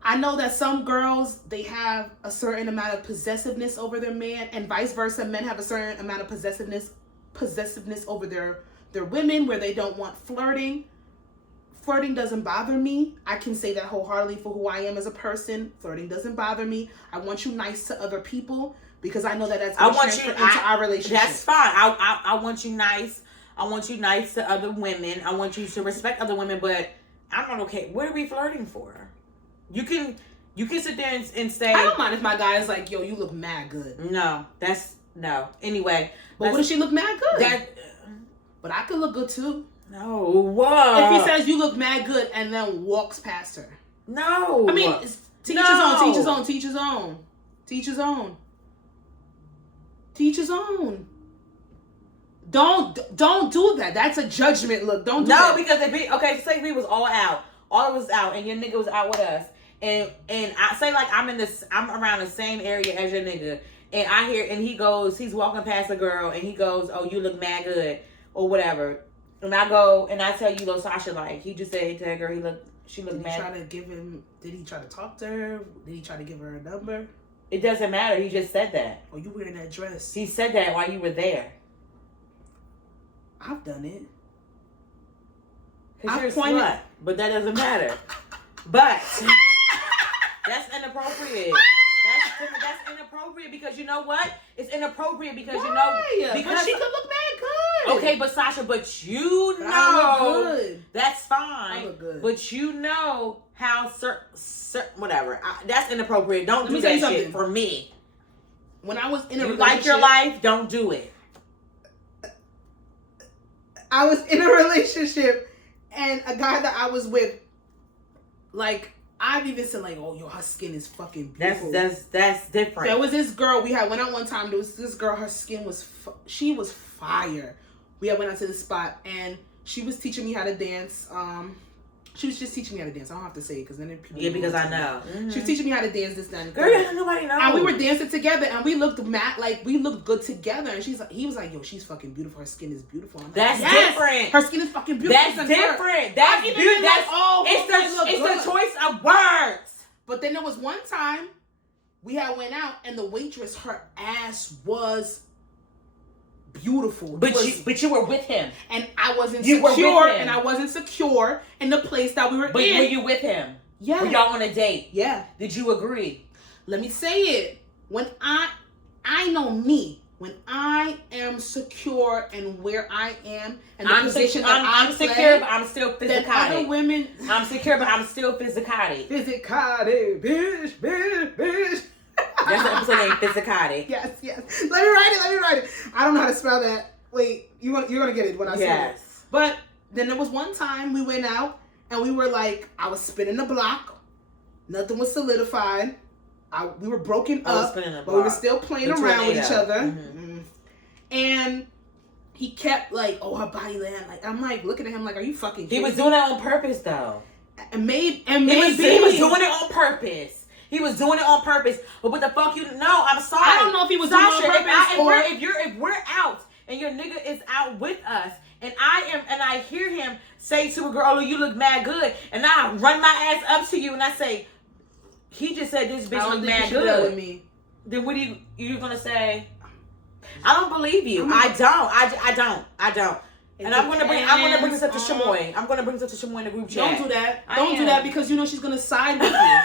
I know that some girls, they have a certain amount of possessiveness over their man, and vice versa. Men have a certain amount of possessiveness over their women, where they don't want flirting. Flirting doesn't bother me. I can say that wholeheartedly for who I am as a person. Flirting doesn't bother me. I want you nice to other people because I know that that's going to transfer into our relationship. That's fine. I want you nice. I want you nice to other women. I want you to respect other women, but I'm not okay. What are we flirting for? You can sit there and say, I don't mind if my guy is like, yo, you look mad good. No. Anyway. But what if she look mad good? But I could look good too. No, what? If he says you look mad good and then walks past her. No. I mean, teach his own, teach his own, teach his own. Teach his own. Teach his own. Don't do that. That's a judgment look. Don't do that. No, because say if we was all out. All of us out and your nigga was out with us. And I say like I'm around the same area as your nigga. And I hear and he's walking past a girl and he goes, oh, you look mad good or whatever. And I go and I tell you, though, Sasha, like, he just said to that girl, she looked mad. Did he try to talk to her? Did he try to give her a number? It doesn't matter. He just said that. Oh, you wearing that dress? He said that while you were there. I've done it. Because you're a slut, but that doesn't matter. But that's inappropriate. That's inappropriate because you know what? It's inappropriate because Why? Because she could look mad good. Okay, but Sasha, I look good. That's fine. I look good. But you know how whatever. That's inappropriate. Don't do that shit for me. When I was in a relationship, like your life, don't do it. I was in a relationship and a guy that I was with, like, I've even said like, oh, yo, her skin is fucking beautiful. That's different. There was this girl went out one time. There was this girl. Her skin was she was fire. We went out to the spot and she was teaching me how to dance. She was just teaching me how to dance. I don't have to say it because then people. Yeah, because I know. She was teaching me how to dance this time. Girl, nobody knows. And we were dancing together and we looked we looked good together. And he was like, yo, she's fucking beautiful. Her skin is beautiful. I'm that's like, different. Her skin is fucking beautiful. That's different. That's beautiful. It's the choice of words. But then there was one time we went out and the waitress, her ass was beautiful. But you were with him. And I wasn't secure. And I wasn't secure in the place that we were in. But were you with him? Yeah. Were y'all on a date? Yeah. Did you agree? Let me say it. When I know me. When I am secure in where I am and the position that I'm secure, but I'm still physically. Other women. I'm secure, but I'm still physically. Physically, bitch. That's the episode name, Psychotic. Yes. Let me write it. I don't know how to spell that. Wait, you're gonna get it when I say it. But then there was one time we went out and we were like, I was spinning the block. Nothing was solidified. We were broken up, but we were still playing around with each other. Mm-hmm. And he kept like, oh, her body land. Like, I'm like looking at him like, are you fucking kidding He was me? doing that on purpose, though. And maybe he was doing it on purpose. He was doing it on purpose. But what the fuck you? No, I'm sorry. I don't know if he was doing it on purpose if we're out and your nigga is out with us, and I hear him say to a girl, "Oh, you look mad good," and I run my ass up to you and I say, "He just said this bitch look mad good." With me. Then what are you gonna say? I don't believe you. I don't. And I'm gonna bring this up to Shamoy. I'm gonna bring this up to Shamoy in the group chat. Don't do that. Don't do that because you know she's gonna side with you.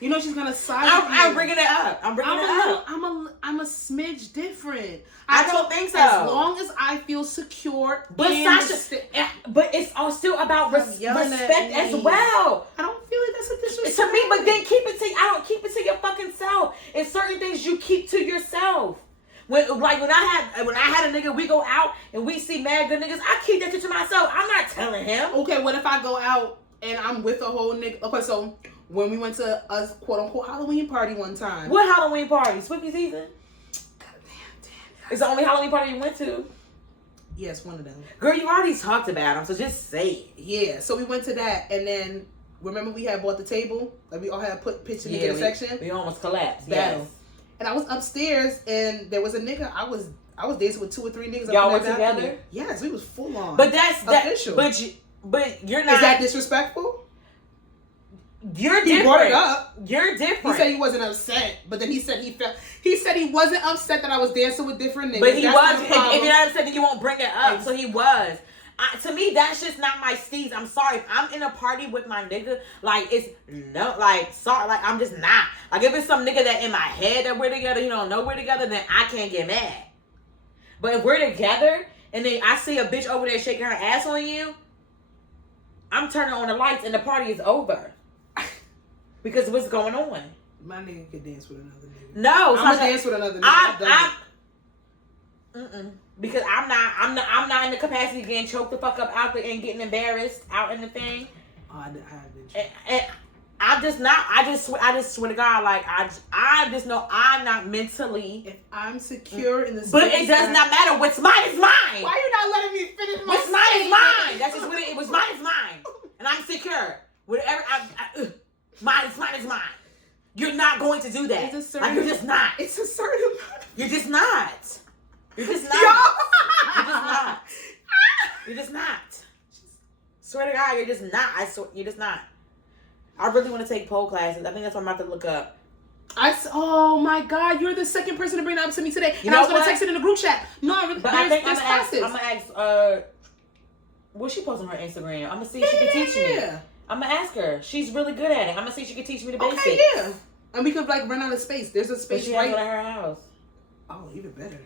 You know she's gonna side with you. I'm bringing it up. I'm a smidge different. I don't think so. As long as I feel secure. But Sasha, but it's all still about respect as well. I don't feel like that's a disrespect to me. But then I don't keep it to your fucking self. It's certain things you keep to yourself. When I had a nigga, we go out and we see mad good niggas, I keep that shit to myself. I'm not telling him. Okay, what if I go out and I'm with a whole nigga? Okay, so when we went to a quote unquote Halloween party one time. What Halloween party? Spooky season? Damn. It's the only Halloween party you went to? Yes, one of them. Girl, you already talked about them, so just say it. Yeah, so we went to that, and then remember we had bought the table? Like we all had put pitched in the section? We almost collapsed. Battle. Yes. And I was upstairs, and there was a nigga. I was dancing with 2 or 3 niggas. Y'all were together? Yes, we was full on. But that's official. But you're not. Is that disrespectful? You're different. He brought it up. You're different. He said he wasn't upset, but then he said he wasn't upset that I was dancing with different niggas. But he was. If you're not upset, then you won't bring it up. So he was. To me, that's just not my steez. I'm sorry. If I'm in a party with my nigga, sorry, I'm just not. Like, if it's some nigga that in my head that we're together, you don't know we're together, then I can't get mad. But if we're together, and then I see a bitch over there shaking her ass on you, I'm turning on the lights and the party is over. Because what's going on? My nigga could dance with another nigga. No. I'm gonna dance with another nigga. Because I'm not in the capacity of getting choked the fuck up out there and getting embarrassed out in the thing. Oh, I didn't. And I'm just not. I just swear to God, like I just know I'm not mentally. If I'm secure in the space, but it does not matter. What's mine is mine. Why are you not letting me finish my? What's mine is mine. That's just what it was. Mine is mine, and I'm secure. Whatever. Mine is mine. You're not going to do that. Like, you're just not. It's a certain. You're just not. You're just not. You're just not. You're just not. Swear to God, you're just not. I swear, you're just not. I really want to take pole classes. I think that's what I'm about to look up. Oh my God, you're the second person to bring that up to me today. And I was going to text it in the group chat. No, I really, but I think I'm going to ask, what's she posting on her Instagram? I'm going to see if she can teach me. I'm going to ask her. She's really good at it. I'm going to see if she can teach me the basics. Okay, yeah. And we could run out of space. There's a space right at her house. Oh, even better.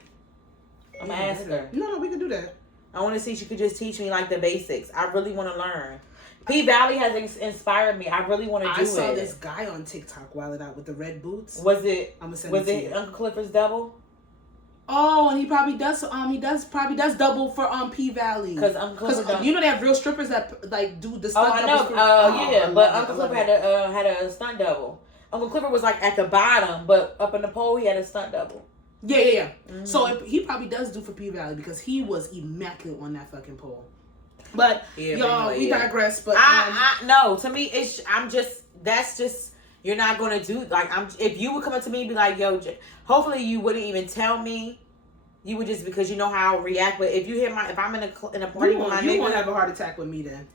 I'm going to ask her. No, we can do that. I want to see if she could just teach me the basics. I really want to learn. P Valley has inspired me. I really want to do it. I saw this guy on TikTok wilding out with the red boots. Was it? I'm gonna send it to you. Uncle Clifford's double? Oh, and he probably does. He does double for P Valley. Because Uncle Clifford, you know they have real strippers that do the stunt. Oh, I know. Yeah, but Uncle Clifford had a stunt double. Uncle Clifford was at the bottom, but up in the pole he had a stunt double. Yeah. Mm-hmm. So he probably does do for P Valley because he was immaculate on that fucking pole. But y'all, we digress. But no, to me, that's just you're not gonna do if you would come up to me and be like, yo, hopefully you wouldn't even tell me. You would just because you know how I react. But if you hear if I'm in a party with my nigga, you won't have a heart attack with me then.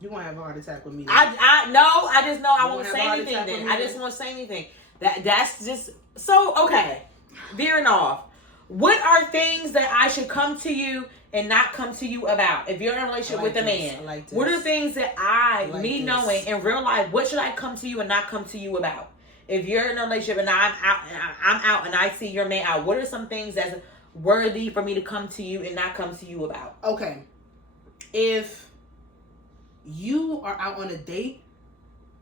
You won't have a heart attack with me. Then. I just know I won't say anything. Then I just won't say anything. That's just so okay. Veering off. What are things that I should come to you and not come to you about? If you're in a relationship with a man, what are things that knowing in real life, what should I come to you and not come to you about? If you're in a relationship and I'm out and I see your man out, what are some things that's worthy for me to come to you and not come to you about? Okay. If you are out on a date,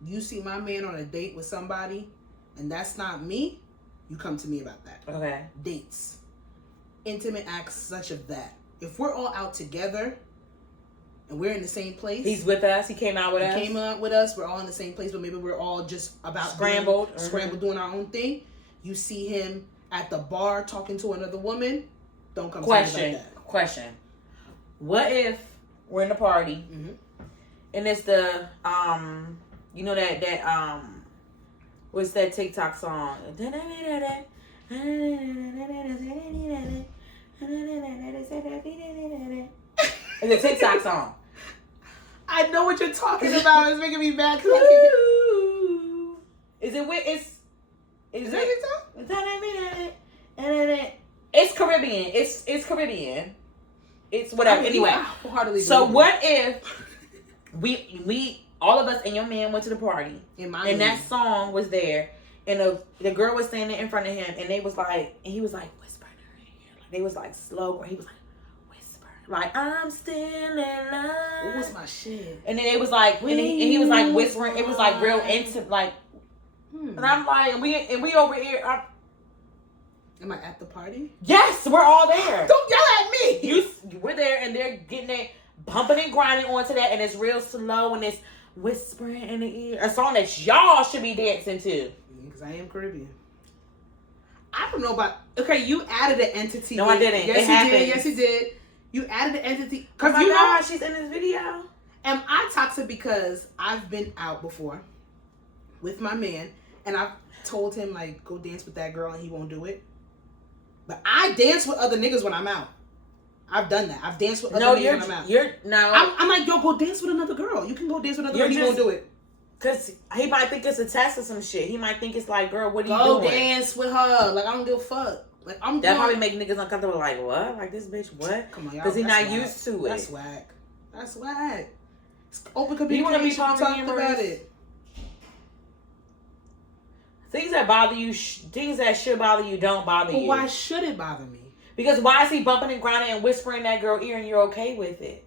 you see my man on a date with somebody, and that's not me, you come to me about that. Okay. Dates. Intimate acts such as that. If we're all out together and we're in the same place. He's with us. He came out with us. He came out with us. We're all in the same place, but maybe we're all just about scrambled, doing our own thing. You see him at the bar talking to another woman. Don't come to me like that. Question. What if we're in the party and it's the you know that what's that TikTok song? It's a TikTok song. I know what you're talking about. It's making me mad. Is it with? Is that TikTok? It's Caribbean. It's Caribbean. It's whatever. Anyway, so what if we all of us and your man went to the party and that song was there and the girl was standing in front of him and he was like whispering her in here. Like, they was like slow. He was like whispering like I'm still in love. What was my shit? And then it was like and he was like whispering. It was like real intimate like. And I'm like, and we over here. Am I at the party? Yes, we're all there. Don't yell at me. We're there, and they're getting it, bumping and grinding onto that, and it's real slow, and it's whispering in the ear. A song that y'all should be dancing to. Because I am Caribbean. I don't know about. Okay, you added an entity. No, I didn't. Yes, you did. Yes, you did. You added an entity. Oh my God, she's in this video. Am I toxic because I've been out before with my man? And I've told him, like, go dance with that girl, and he won't do it. But I dance with other niggas when I'm out. I've done that. I've danced with other niggas when I'm out. I'm like, yo, go dance with another girl. You can go dance with another girl. He won't do it. Because he might think it's a test or some shit. He might think it's like, girl, what are you doing? Go dance with her. Like, I don't give a fuck. Like, that probably make niggas uncomfortable. Like, what? Like, this bitch, what? Come on, y'all. Because he's not used to it. That's whack. That's whack. It's open communication. You want to be talking about it. Things that bother you, things that should bother you, don't bother you. Why should it bother me? Because why is he bumping and grinding and whispering in that girl ear and you're okay with it?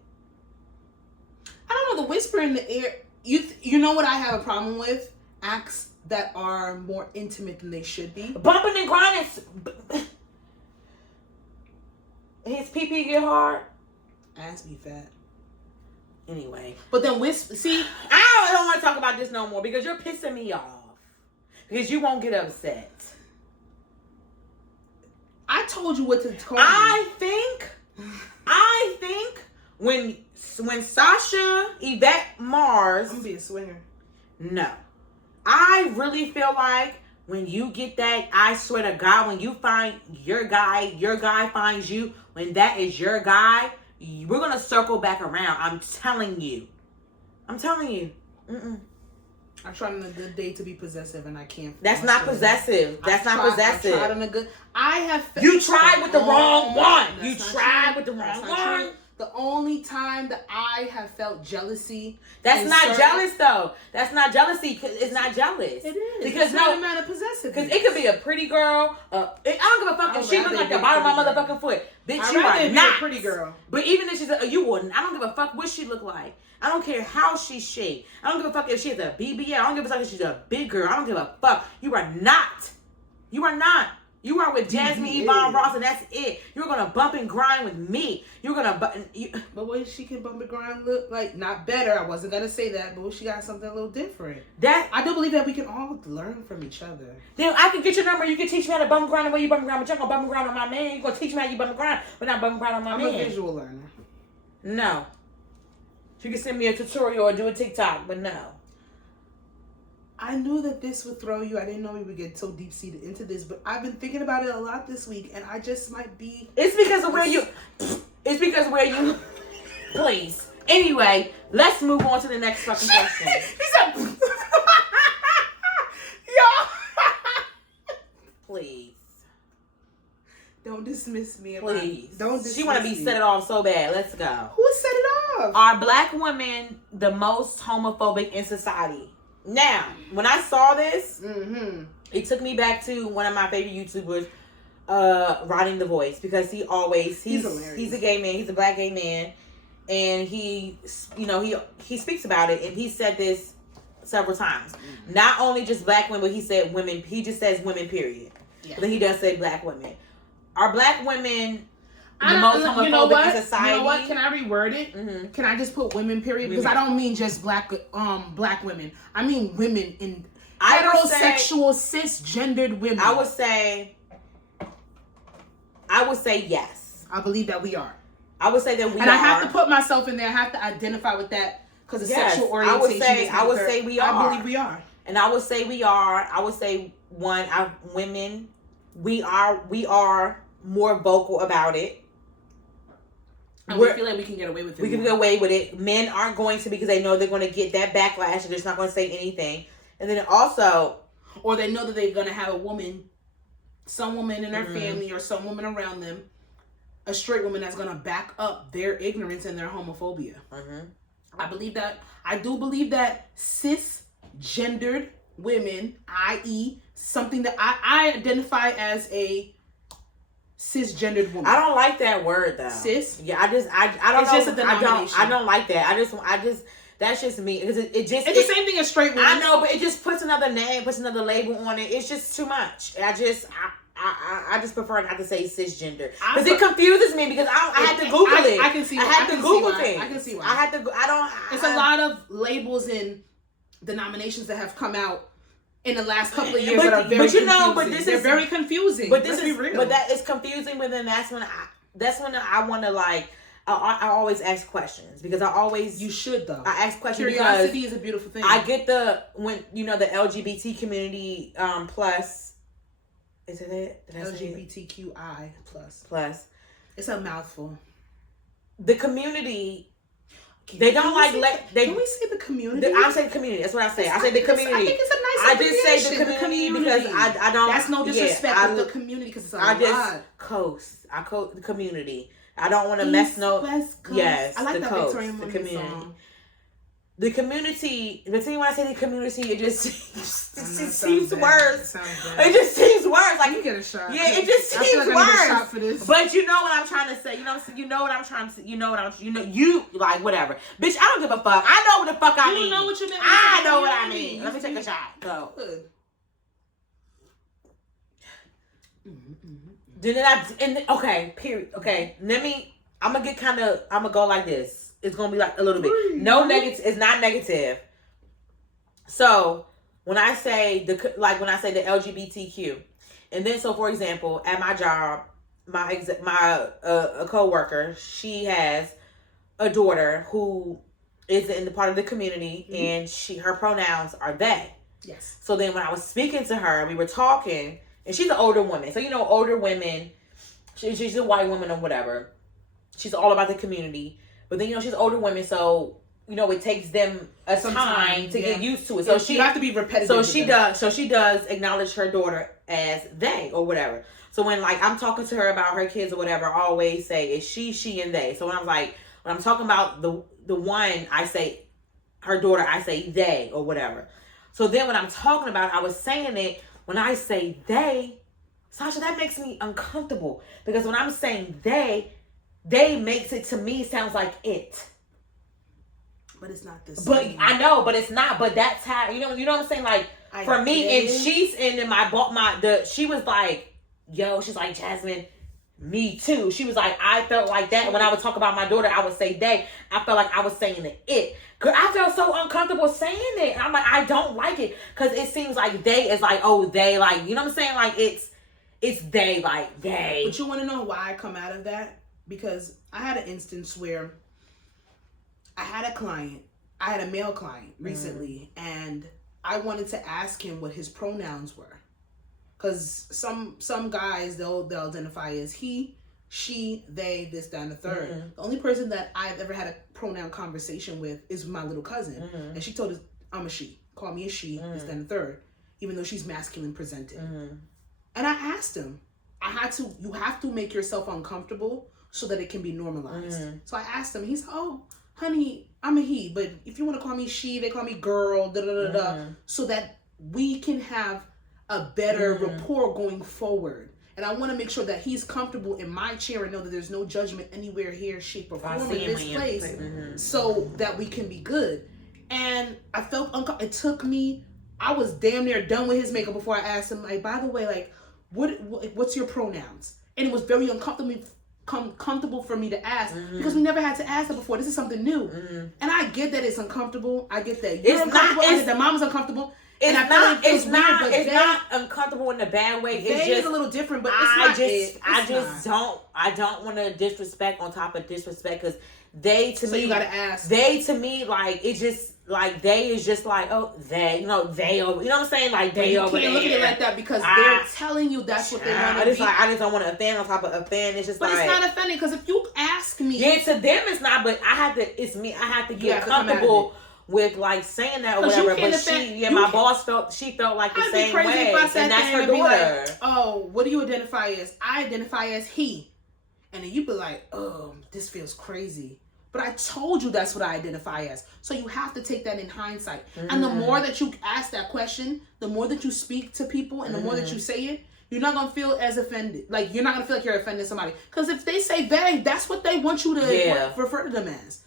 I don't know, the whisper in the ear. You know what I have a problem with? Acts that are more intimate than they should be. Bumping and grinding. His pee get hard. Ass be fat. Anyway. But then see, I don't want to talk about this no more because you're pissing me off. Because you won't get upset. I told you what to call I think when Sasha, Yvette Mars. I'm gonna be a swinger. No. I really feel like when you get that, I swear to God, when you find your guy finds you, when that is your guy, we're going to circle back around. I'm telling you. I tried on a good day to be possessive and I can't. That's not possessive. That's not possessive. I tried on a good. You tried with the wrong one. You tried with the wrong one. The only time that I have felt jealousy. That's not jealous though. That's not jealousy. It's not jealous. It is. Because it's not a matter of possessive. Because it could be a pretty girl. I don't give a fuck if she looks like the bottom of my motherfucking foot. Bitch, you are not a pretty girl. But even if she's you wouldn't. I don't give a fuck what she look like. I don't care how she's shaped. I don't give a fuck if she's a BBL. I don't give a fuck if she's a big girl. I don't give a fuck. You are not. You are not. You are with Jasmine Yvonne Ross, and that's it. You're gonna bump and grind with me. You're gonna But what she can bump and grind look like? Not better. I wasn't gonna say that, but she got something a little different. I do believe that we can all learn from each other. Then I can get your number. You can teach me how to bump and grind the way you bump and grind. But you're gonna bump and grind on my man. You're gonna teach me how you bump and grind, but not bump and grind on my man. I'm a visual learner. No. You can send me a tutorial or do a TikTok, but no. I knew that this would throw you. I didn't know we would get so deep-seated into this, but I've been thinking about it a lot this week, and I just might be... It's because of where you... Please. Anyway, let's move on to the next fucking question. He said... Yo! Please. Don't dismiss me. Please. Don't dismiss me. She want to be set it off so bad. Let's go. Who set it off? Are black women the most homophobic in society? Now, when I saw this, it took me back to one of my favorite YouTubers, Ronnie the Voice, because he's a gay man, he's a black gay man, and he speaks about it, and he said this several times. Not only just black women, but he said women. He just says women, period. Yeah. But then he does say black women. Are black women the most homophobic in society? You know what? Can I reword it? Mm-hmm. Can I just put women, period? Because I don't mean just black women. I mean women in heterosexual, cisgendered women. I would say yes. I believe that we are. I would say that we are. And I have to put myself in there. I have to identify with that because of sexual orientation. I would say we are. I believe we are. And I would say we are. I would say women, we are more vocal about it. And we feel like we can get away with it. We can get away with it. Men aren't going to because they know they're going to get that backlash and they're just not going to say anything. And then also, or they know that they're going to have some woman in their family or some woman around them, a straight woman that's going to back up their ignorance and their homophobia. I do believe that cisgendered women, i.e. something that I identify as a cisgendered woman. I don't like that word though. Cis? Yeah, I don't it's know. Just a denomination. I don't like that. I just that's just me. Because it's the same thing as straight women. I know, but it just puts another name, puts another label on it. It's just too much. I just prefer not to say cisgender. Because it confuses me because I had to Google it. I can see I had to Google it. I can see why. I had to It's a lot of labels and denominations that have come out in the last couple of years that are very confusing. They're very confusing. But that is confusing. But then that's when I want to like. I always ask questions because You should though. I ask questions. Curiosity is a beautiful thing. I get the LGBT community plus. Is it it? LGBTQI plus. It's a mouthful. The community. They don't like Can we say the community? I say the community. That's what I say. I say the community. I think it's a nice. I just say the community because I don't. That's no disrespect to the community because it's a lot. I coast the community. I don't want to mess no. West Coast. Yes, I like the that coast, Victorian the Women community. song. The community. The thing when I say the community, it just seems worse. It just seems worse. Like you get a shot. Yeah, it just seems worse. I need a shot for this. But you know what I'm trying to say. You know what I'm trying to. You like whatever, bitch. I don't give a fuck. I know what the fuck I mean. You know what you mean. I know what I mean. Let me take a shot. Go. Okay, period. Okay, I'm gonna go like this. It's gonna be like a little bit. No negative. It's not negative. So when I say the LGBTQ, and then so for example, at my job, a coworker, she has a daughter who is in the part of the community, and her pronouns are they. Yes. So then when I was speaking to her, we were talking. And she's an older woman. So, older women, she's a white woman or whatever. She's all about the community. But then, she's older women. So, it takes them a time to get used to it. So you have to be repetitive. So she does acknowledge her daughter as they or whatever. So when I'm talking to her about her kids or whatever, I always say it's she, and they. So when I'm talking about the one, I say her daughter, I say they or whatever. So then when I'm talking about, I was saying it. When I say they, Sasha, that makes me uncomfortable. Because when I'm saying they makes it to me sounds like it. But it's not this. But I know, but it's not. But that's how, you know what I'm saying? Like, for me, and she's in she was like, yo, she's like, Jasmine, me too. She was like, I felt like that. When I would talk about my daughter, I would say they. I felt like I was saying it. Cause I felt so uncomfortable saying it. And I'm like, I don't like it. Cause it seems like they is like, oh, they, like, you know what I'm saying? Like it's they, like they. But you want to know why I come out of that? Because I had an instance where I had a male client recently, and I wanted to ask him what his pronouns were. Cause some guys, they'll identify as he, she, they, this, that, and the third. Mm-hmm. The only person that I've ever had a pronoun conversation with is my little cousin. Mm-hmm. And she told us, I'm a she. Call me a she, this, that, and the third. Even though she's masculine presented. Mm-hmm. And I asked him, you have to make yourself uncomfortable so that it can be normalized. Mm-hmm. So I asked him, he's, oh, honey, I'm a he. But if you want to call me she, they call me girl, da-da-da-da. So that we can have a better rapport going forward. And I want to make sure that he's comfortable in my chair and know that there's no judgment anywhere here, shape, or form in this place, so that we can be good. And I felt it took me. I was damn near done with his makeup before I asked him, like, by the way, like, what's your pronouns? And it was very comfortable for me to ask because we never had to ask that before. This is something new, and I get that it's uncomfortable. I get that you're uncomfortable. I get that mama's uncomfortable. It's and not. It's not. Weird, it's not uncomfortable in a bad way. It's just a little different, but it's not. I don't want to disrespect on top of disrespect because they to me. You gotta ask. They to me like it's just like they is just like they they over. You know what I'm saying? Like they over. You can't look at it like that because they're telling you that's what they want to be. I just don't want to offend on top of offend. It's just but it's not offending because if you ask me, yeah, to them it's not. But I have to. It's me. I have to get comfortable with like saying that or whatever, but my boss felt like the same way, and that's her daughter. Like, oh, what do you identify as? I identify as he, and then you be like, oh, this feels crazy. But I told you that's what I identify as. So you have to take that in hindsight. Mm-hmm. And the more that you ask that question, the more that you speak to people, and the more that you say it, you're not gonna feel as offended. Like you're not gonna feel like you're offending somebody. Because if they say they, that's what they want you to refer to them as.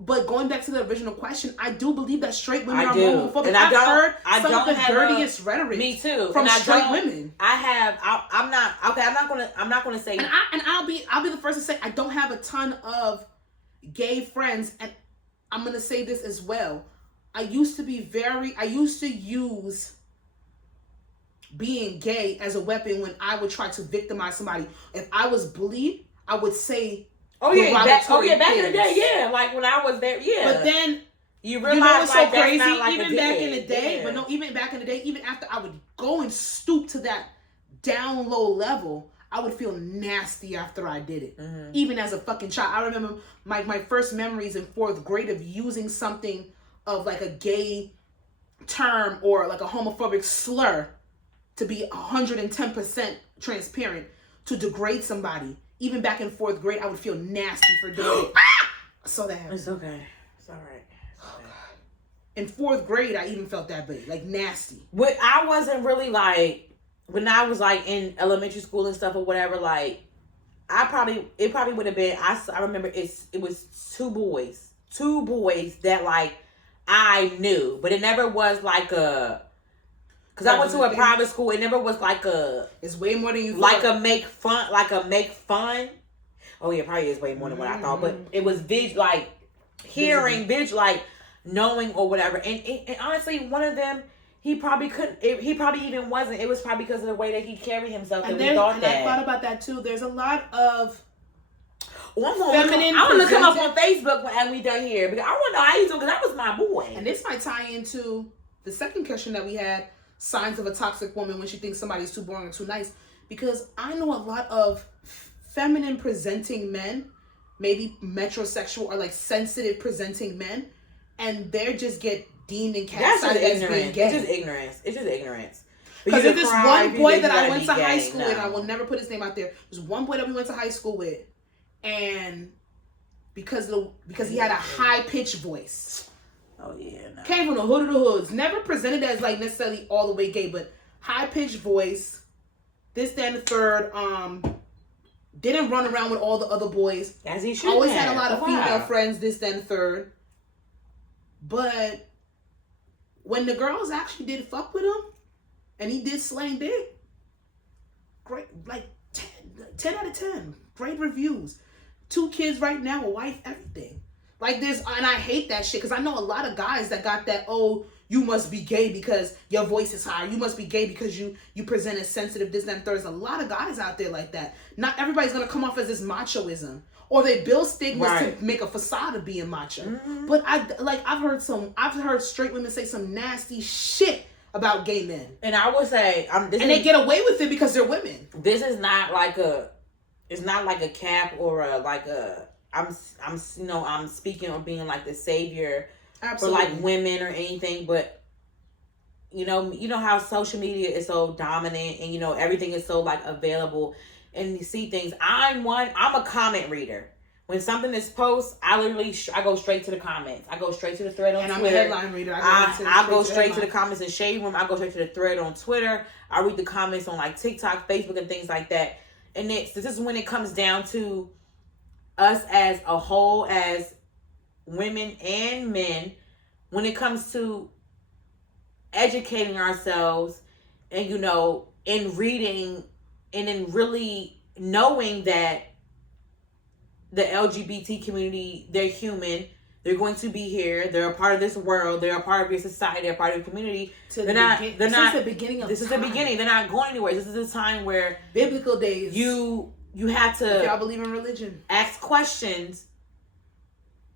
But going back to the original question, I do believe that straight women are homophobic. And I've heard some of the dirtiest rhetoric. Me too. From straight women. I'm not gonna say. And I'll be the first to say I don't have a ton of gay friends, and I'm gonna say this as well. I used to use being gay as a weapon when I would try to victimize somebody. If I was bullied, I would say. Back in the day, yeah. Like when I was there, yeah. But then you realize what's so crazy? Even back in the day, but no, even back in the day, even after I would go and stoop to that down low level, I would feel nasty after I did it. Mm-hmm. Even as a fucking child. I remember my first memories in 4th grade of using something of like a gay term or like a homophobic slur to be 110% transparent to degrade somebody. Even back in 4th grade, I would feel nasty for doing it. So that happened. It's okay. It's all right. In 4th grade, I even felt that big, like nasty. But I wasn't really like, when I was like in elementary school and stuff or whatever, like, it probably would have been, I remember it was two boys that like, I knew, but it never was like a, because I went to a private school. It never was like a. It's way more than you thought. Like a make fun. Oh yeah, probably is way more than what I thought. But it was knowing or whatever. And honestly, one of them, he probably couldn't. He probably even wasn't. It was probably because of the way that he carried himself that we thought that. I thought about that too. There's a lot of. I'm gonna come up on Facebook when we done here because I want to know how he's doing because that was my boy. And this might tie into the second question that we had. Signs of a toxic woman when she thinks somebody's too boring or too nice. Because I know a lot of feminine presenting men, maybe metrosexual or like sensitive presenting men, and they just get deemed and cast out as being gay. It's just ignorance. Because there's this one boy that I went to high school with, I will never put his name out there. There's one boy that we went to high school with, and because he had a high-pitched voice. Oh yeah, no. Came from the hood of the hoods. Never presented as like necessarily all the way gay, but high pitched voice. This, that, and the third. Didn't run around with all the other boys. As he should. Always had a lot of female friends. This, that, and the third. But when the girls actually did fuck with him, and he did slang dick, great, like 10 out of 10. Great reviews. 2 kids right now, a wife, everything. Like this, and I hate that shit because I know a lot of guys that got that, oh, you must be gay because your voice is higher. You must be gay because you present as sensitive, this, that, and third. There's a lot of guys out there like that. Not everybody's going to come off as this machoism. Or they build stigmas to make a facade of being macho. Mm-hmm. But I've heard straight women say some nasty shit about gay men. And I would say, they get away with it because they're women. This is not like it's not like a cap or I'm speaking on being like the savior Absolutely. for like women or anything, but you know how social media is so dominant and everything is so like available and you see things. I'm a comment reader. When something is posted, I go straight to the comments. I go straight to the thread on Twitter. And I'm a headline reader. I go straight to the comments in Shade Room. I go straight to the thread on Twitter. I read the comments on like TikTok, Facebook, and things like that. And this is when it comes down to us as a whole, as women and men, when it comes to educating ourselves and, in reading and in really knowing that the LGBT community, they're human, They're going to be here. They're a part of this world. They're a part of your society. They're a part of your community. This is the beginning of time. This is the beginning. They're not going anywhere. This is a time where biblical days. You have to. If y'all believe in religion, ask questions.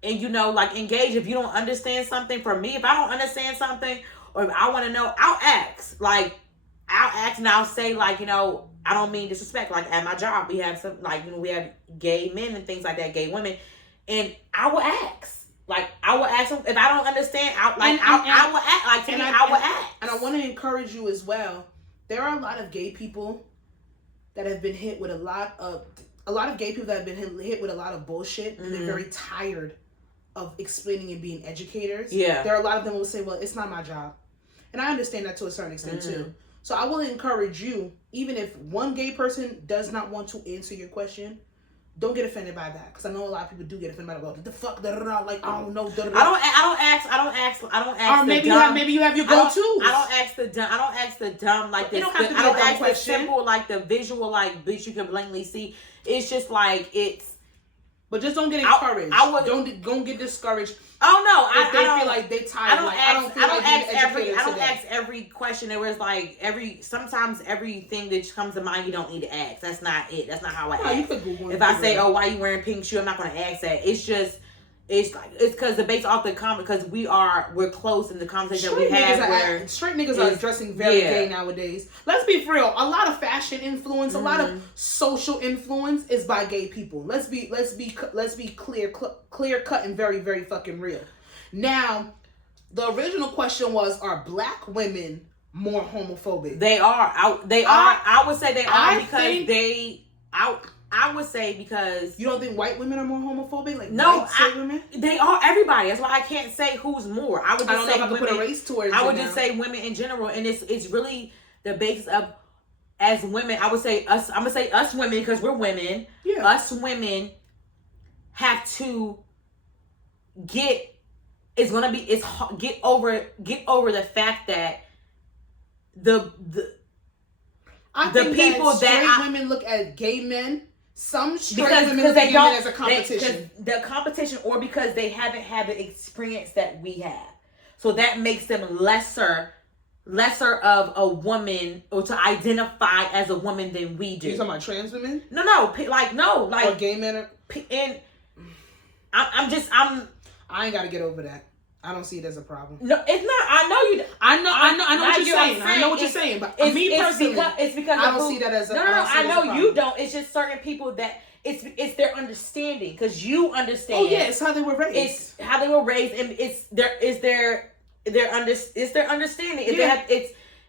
And like engage. If you don't understand something, for me, if I don't understand something or if I want to know, I'll ask. Like I'll ask and I'll say like I don't mean disrespect. Like at my job, we have some we have gay men and things like that, gay women, and I will ask. Like I will ask them if I don't understand. I will ask. Like to me, I will ask. And I want to encourage you as well. There are a lot of gay people that have been hit with a lot of gay people that have been hit with a lot of bullshit, and they're very tired of explaining and being educators. Yeah, there are a lot of them who will say, "Well, it's not my job," and I understand that to a certain extent too. So I will encourage you, even if one gay person does not want to answer your question, don't get offended by that, because I know a lot of people do get offended by that. Well, the fuck, like I don't know. I don't ask. Or maybe you have your go-tos. I don't ask the dumb like this. I don't ask the simple like the visual like bitch you can blatantly see. It's just like it's. But just don't get encouraged. Don't get discouraged. Oh no, I don't feel like they tired. I don't ask every question. There was like sometimes everything that comes to mind you don't need to ask. That's not it. That's not how I ask. If I say, "Oh, why are you wearing pink shoe?" I'm not going to ask that. It's because the based off the comment, because we're close in the conversation that we have. Straight niggas are dressing very gay nowadays. Let's be real. A lot of fashion influence, a lot of social influence is by gay people. Let's be clear cut and very, very fucking real. Now, the original question was: are black women more homophobic? They are. I would say they are because I would say because... You don't think white women are more homophobic? Like no, white women? They are everybody. That's why I can't say who's more. I would just say women. Put a race towards I would just say women in general, and it's really the basis of as women. I would say us. I'm gonna say us women because we're women. Yeah. Us women have to get over the fact that the people that women look at gay men. Some straight women look at gay men as a competition. The competition, or because they haven't had the experience that we have, so that makes them lesser of a woman, or to identify as a woman than we do. You talking about trans women? No, or gay men. And I ain't got to get over that. I don't see it as a problem. No, it's not. I know you. I know what you're saying. I know what you're saying, but me personally, it's because I don't see that as a. No. I know you don't. It's just certain people that it's their understanding, because you understand. Oh yeah, it's how they were raised. It's how they were raised, and it's their understanding. Yeah.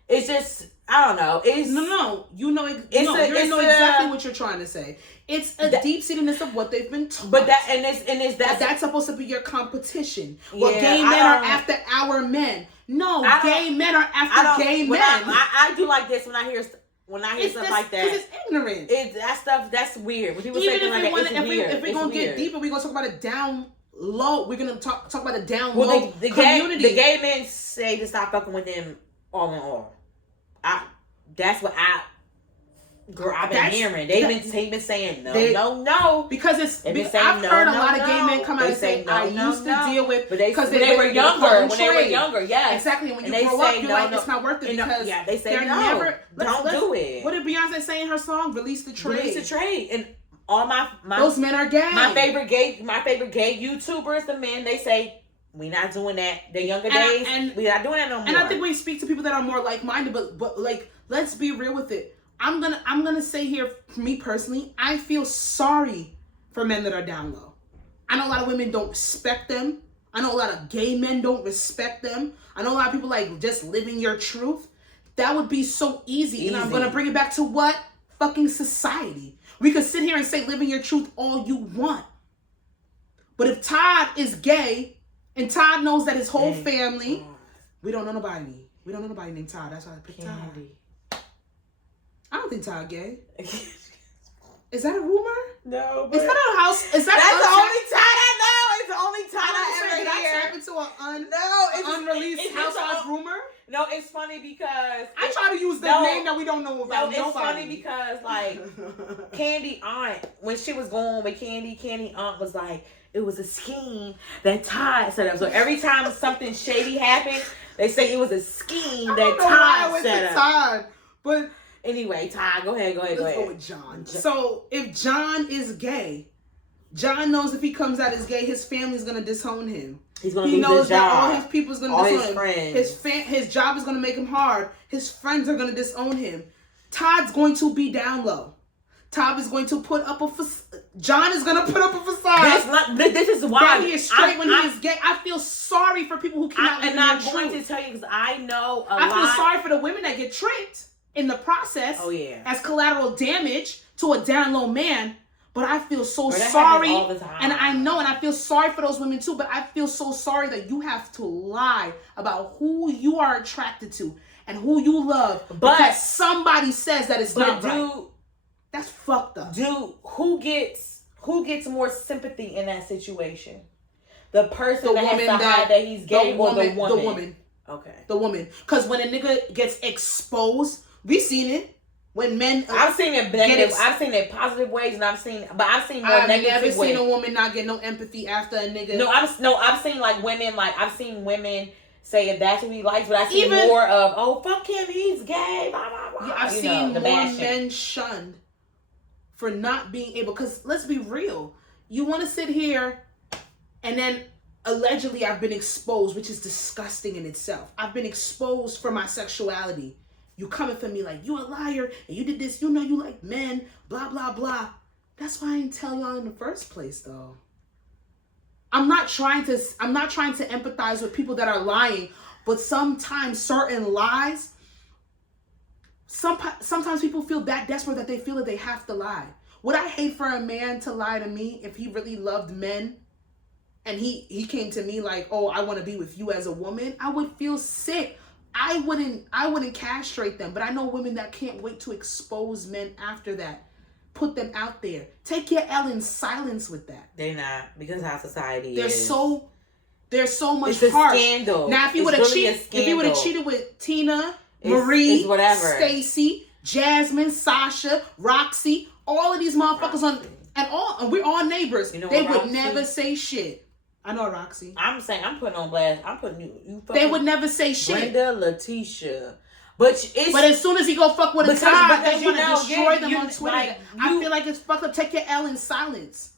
It's just I don't know. It's no. You know exactly what you're trying to say. It's a deep-seatedness of what they've been taught. But that's supposed to be your competition. Well, gay men are after our men. No, gay men are after gay men. I do like this when I hear stuff like that. Because it's ignorant. That stuff, that's weird. When people say things like that, it's weird. If we're going to get deeper, we're going to talk about it down low. We're going to talk about it down low community. The gay men say to stop fucking with them all in all. That's what I've been hearing. They've been saying no. Because I've heard a lot of gay men come out and say, I used to deal with, because they were younger. When they were younger, yes. Exactly. When you grow up, you're like, it's not worth it, because they say no. Don't do it. What did Beyonce say in her song? Release the trade. Release the trade. And all my those men are gay. My favorite gay YouTubers, the men, they say, we not doing that. The younger days, and we not doing that no more. And I think we speak to people that are more like-minded, but like, let's be real with it. I'm gonna say here, for me personally, I feel sorry for men that are down low. I know a lot of women don't respect them. I know a lot of gay men don't respect them. I know a lot of people like just living your truth. That would be so easy. And I'm gonna bring it back to what? Fucking society. We could sit here and say living your truth all you want. But if Todd is gay and Todd knows that his whole family, we don't know nobody. We don't know nobody named Todd. That's why I picked Todd. I don't think Todd gay. Is that a rumor? No. Is that a house? That's the only Todd I know. It's the only Todd I ever hear. Did I tap into an unreleased housewives rumor? No, it's funny because I try to use the name that we don't know about. No, it's funny because like Candy Aunt, when she was going with Candy Aunt was like, it was a scheme that Todd set up. So every time something shady happened, they say it was a scheme that Todd set up. Todd, but anyway, Todd, go ahead. Let's go with John. So if John is gay, John knows if he comes out as gay, his family's gonna disown him. He knows that all his people's gonna disown him. Friends. His job is gonna make him hard. His friends are gonna disown him. Todd's going to be down low. Todd is going to put up a facade. John is going to put up a facade. This is why he is straight when he is gay. I feel sorry for people who cannot live in their truth. And I'm going to tell you because I know I feel sorry for the women that get tricked in the process. Oh, yeah. As collateral damage to a down low man. But I feel so sorry. All the time. And I know, and I feel sorry for those women too. But I feel so sorry that you have to lie about who you are attracted to and who you love. But somebody says that it's not right. That's fucked up. Dude, who gets more sympathy in that situation? The person that has to hide that he's gay or the woman? The woman. Okay. The woman. Because when a nigga gets exposed, we've seen it. When men, I've seen it negative. I've seen it positive ways, and I've seen more negative ways. I've never seen a woman not get no empathy after a nigga. I've seen like women. Like I've seen women say if that's what he likes, but I see more of fuck him, he's gay. Blah blah blah. Yeah, I've seen more men shunned for not being able. Because let's be real, you want to sit here, and then allegedly I've been exposed, which is disgusting in itself. I've been exposed for my sexuality. You coming for me like, you a liar, and you did this, you know you like men, blah, blah, blah. That's why I didn't tell y'all in the first place, though. I'm not trying to empathize with people that are lying, but sometimes certain lies, sometimes people feel that desperate that they feel that they have to lie. Would I hate for a man to lie to me if he really loved men, and he came to me like, oh, I want to be with you as a woman? I would feel sick. I wouldn't castrate them, but I know women that can't wait to expose men after that. Put them out there. Take your L in silence with that. They're not, because how society is. There's so much it's harsh. A scandal. Now if he would have cheated with Tina, Marie, Stacy, Jasmine, Sasha, Roxy, all of these motherfuckers and we're all neighbors. You know they would never say shit. I know Roxy. I'm saying, I'm putting on blast. I'm putting you they would never say shit. Brenda, Letitia. But as soon as he go fuck with a Todd, they want to destroy them on Twitter. Like, I feel like it's fucked up. Take your L in silence.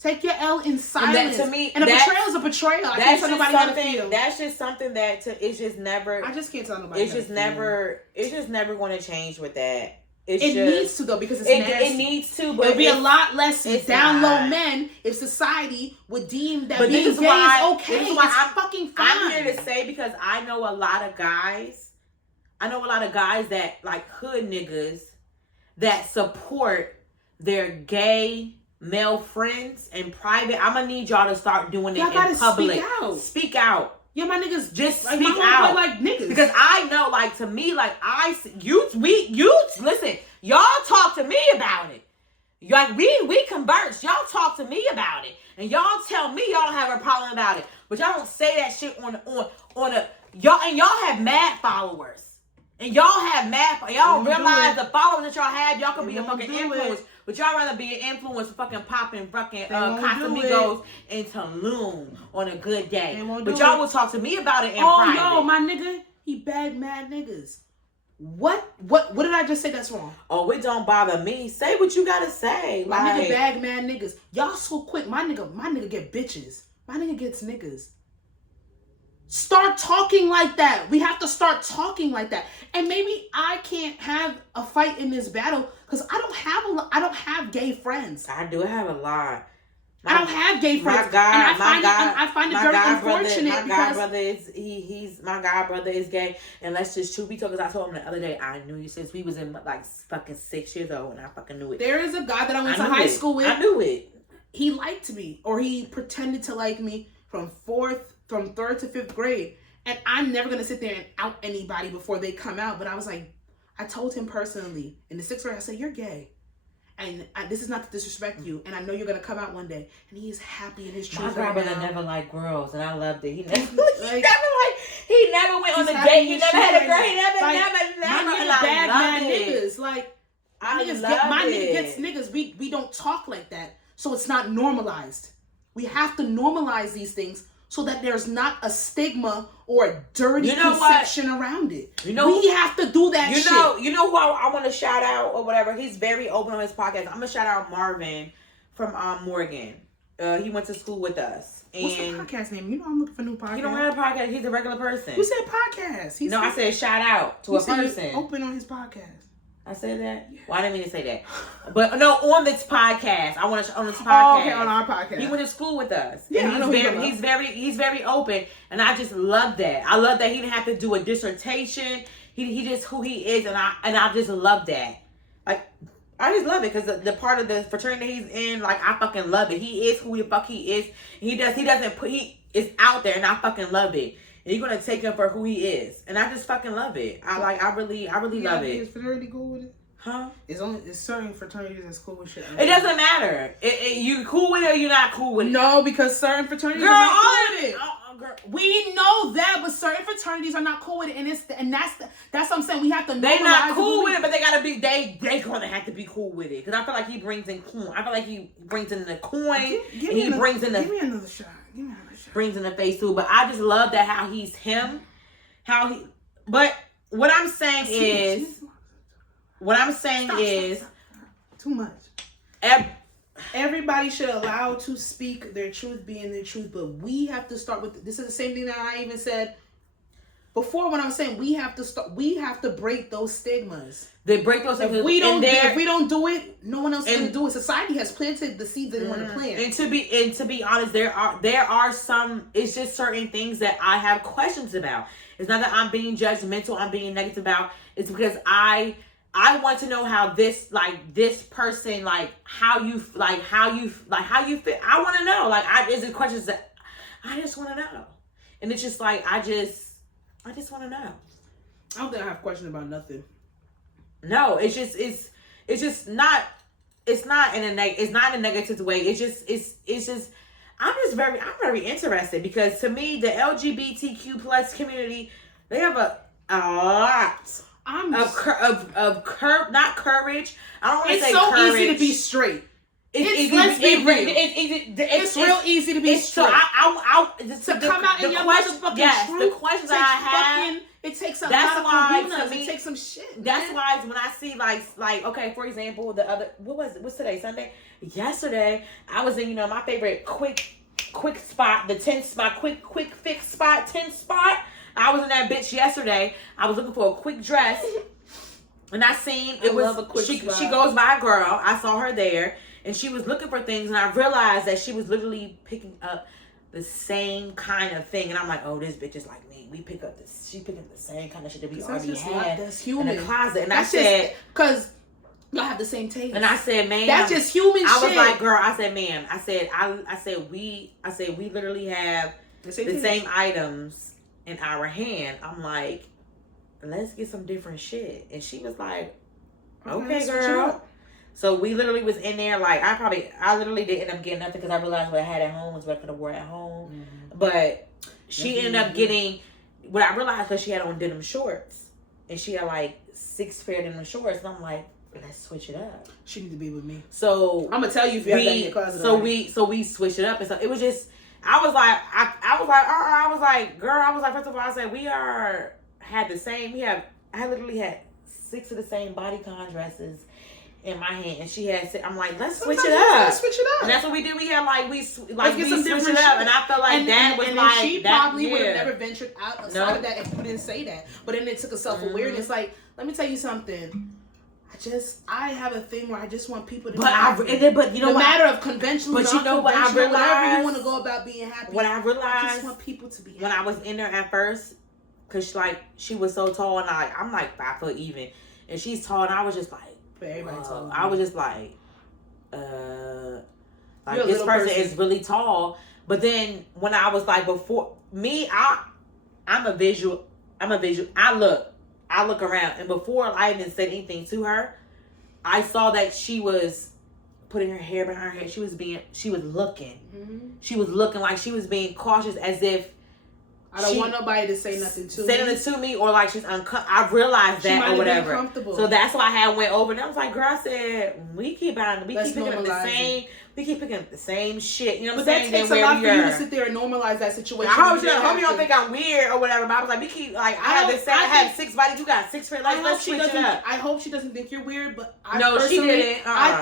Take your L in silence. And to me, and a betrayal is a betrayal. I can't tell nobody how to feel. That's just something that it's just never. I just can't tell nobody. It's just never going to change with that. It needs to though, because it's nasty. It needs to, but it'd be a lot less down low men if society would deem that being gay is okay. This is why I'm fucking fine. I'm here to say, because I know a lot of guys that like hood niggas that support their gay male friends in private. I'm gonna need y'all to start doing it in public. Speak out. Yeah, my niggas just like, speak out, like niggas. Because I know, like, to me, like, listen, y'all talk to me about it. Like, we converse. Y'all talk to me about it, and y'all tell me y'all don't have a problem about it, but y'all don't say that shit on y'all have mad followers, and y'all realize the followers that y'all have, y'all can be a fucking influence. But y'all rather be an influence fucking popping fucking Casamigos in Tulum on a good day. But y'all will talk to me about it in private. Oh, no, my nigga, he bagged mad niggas. What did I just say that's wrong? Oh, it don't bother me. Say what you gotta say. My nigga bag mad niggas. Y'all so quick. My nigga get bitches. My nigga gets niggas. Start talking like that. We have to start talking like that. And maybe I can't have a fight in this battle because I don't have gay friends. I do have a lot. I don't have gay friends. I find it very unfortunate. My god brother is gay. And let's just truth be told, because I told him the other day, I knew you since we was in like fucking 6 years old, and I fucking knew it. There is a guy that I went to high school with. I knew it. He liked me, or he pretended to like me from 3rd to 5th grade. And I'm never going to sit there and out anybody before they come out. But I was like, I told him personally in the 6th grade, I said, you're gay. And this is not to disrespect you. And I know you're going to come out one day. And he is happy in his truth. My brother never liked girls. And I loved it. He never He never went on a date. He never had a girl. He never. My And nigga I bag love mad it. niggas. Like, I niggas love my it. nigga gets niggas. We don't talk like that. So it's not normalized. We have to normalize these things so that there's not a stigma or a dirty conception around it. We have to do that shit. You know who I want to shout out or whatever? He's very open on his podcast. I'm going to shout out Marvin from Morgan. He went to school with us. And what's the podcast name? You know I'm looking for new podcast. He don't have a podcast. He's a regular person. Who said podcast? I said shout out to a person. Open on his podcast. I said that? Yeah. Well, I didn't mean to say that. But no, on this podcast. I want to on this podcast. Oh, okay, on our podcast. He went to school with us. Yeah, and he's very open. And I just love that. I love that he didn't have to do a dissertation. He just who he is, and I just love that. Like, I just love it because the part of the fraternity he's in, like, I fucking love it. He is who the fuck he is. He is out there, and I fucking love it. And you're gonna take him for who he is, and I just fucking love it. I really love it. Is fraternity cool with it? Huh? It's certain fraternities that's cool with shit. It doesn't matter. You cool with it or you're not cool with it. No, because certain fraternities are not cool with it. Girl. We know that, but certain fraternities are not cool with it, and that's what I'm saying. We have to. They not cool with it, but they gotta be. They gonna have to be cool with it because I feel like he brings in coin. I feel like he brings in the coin. Give me another shot. Give me another shot. Brings in the face too, but I just love that how he's him. But what I'm saying is too much. Everybody should allow to speak their truth, being their truth, but we have to start with. This is the same thing that I even said before. When I'm saying we have to break those stigmas. They break those stigmas. If we don't do it, no one else is going to do it. Society has planted the seeds they want to plant. And to be honest, there are some. It's just certain things that I have questions about. It's not that I'm being judgmental. I'm being negative about. It's because I want to know how this person, how you feel. I want to know. Is it questions that I just want to know, and it's just like I just want to know. I don't think I have questions about nothing. No, it's not in a negative way. It's just I'm very interested because to me the LGBTQ plus community, they have a lot of courage. I don't want to say courage. It's so easy to be straight. It's real easy to be straight. So to come out in your motherfucking truth. The questions I have. It takes a lot of kahunas. It takes some shit. That's why when I see like okay, for example, what's today? Sunday? Yesterday, I was in my favorite quick spot, the 10 spot, quick fix spot, 10 spot. I was in that bitch yesterday. I was looking for a quick dress, and I seen she goes by a girl. I saw her there, and she was looking for things, and I realized that she was literally picking up the same kind of thing, and I'm like, oh, this bitch is like me. She picked up the same kind of shit that we already had in the closet, and that's I said, because y'all have the same taste. And I said, man, that's just human shit. I was like, girl, I said, man, I said we literally have the same items in our hand. I'm like, let's get some different shit. And she was like, okay, girl. So we literally was in there, like, I literally didn't end up getting nothing because I realized what I had at home was what I could have worn at home. Mm-hmm. But she ended up getting what I realized because she had on denim shorts. And she had like 6 pair of denim shorts. And I'm like, let's switch it up. She need to be with me. So I'm gonna tell you if you have that in your closet. So we switched it up, and so it was just. I was like, girl. First of all, I said had the same. I literally had 6 of the same bodycon dresses in my hand, and she had. I'm like, let's switch it up. Let's switch it up. And that's what we did. We had we switched it up, and I felt like she probably would have never ventured outside of that if you didn't say that. But then it took a self-awareness. Mm-hmm. Like, let me tell you something. I have a thing where I just want people to be happy. But you know, no matter of conventional, but you know what I realized, whatever you want to go about being happy. What I realized, I just want people to be happy. When I was in there at first, cause she was so tall, and I'm like 5 foot even, and she's tall, and I was just like, I was just like, this person is really tall. But then when I was like, before me, I'm a visual. I look around, and before I even said anything to her, I saw that she was putting her hair behind her head. She was looking. Mm-hmm. She was looking like she was being cautious, as if I don't want nobody to say nothing to me. Saying it to me, or like she's uncomfortable. I realized that or whatever. So that's why I had went over and I was like, girl, I said, we keep picking up the same shit. You know what I'm saying? But that takes a lot for you to sit there and normalize that situation. I hope you don't think I'm weird or whatever. But I was like, we keep like I have 6 bodies. You got 6 friends. Like, let's switch it up. I hope she doesn't think you're weird, but she didn't. I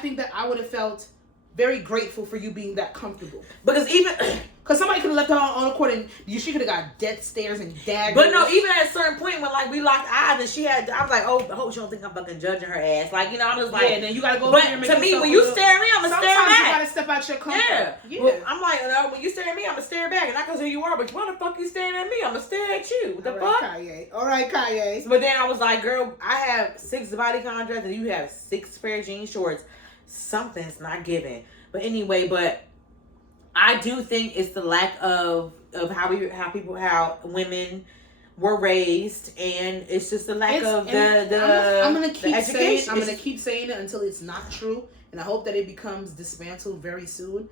think that I would have felt very grateful for you being that comfortable. Because somebody could have left her on a court and she could have got death stares and daggers. But no, even at a certain point when like we locked eyes and I was like, oh, I hope she don't think I'm fucking judging her ass. Like, you know, I'm just like, and then you gotta go. But to me, when you stare at me, I'm gonna stare back. Sometimes you gotta step out your comfort. Yeah. Well, I'm like, no, when you stare at me, I'm gonna stare back, and not because who you are, but why the fuck you staring at me? I'm gonna stare at you. What the fuck? All right, Kanye. But then I was like, girl, I have 6 body contracts and you have 6 pair of jean shorts. Something's not giving. But anyway, I do think it's the lack of how women were raised, and it's just the lack of I'm gonna keep education. I'm gonna keep saying it until it's not true, and I hope that it becomes dismantled very soon.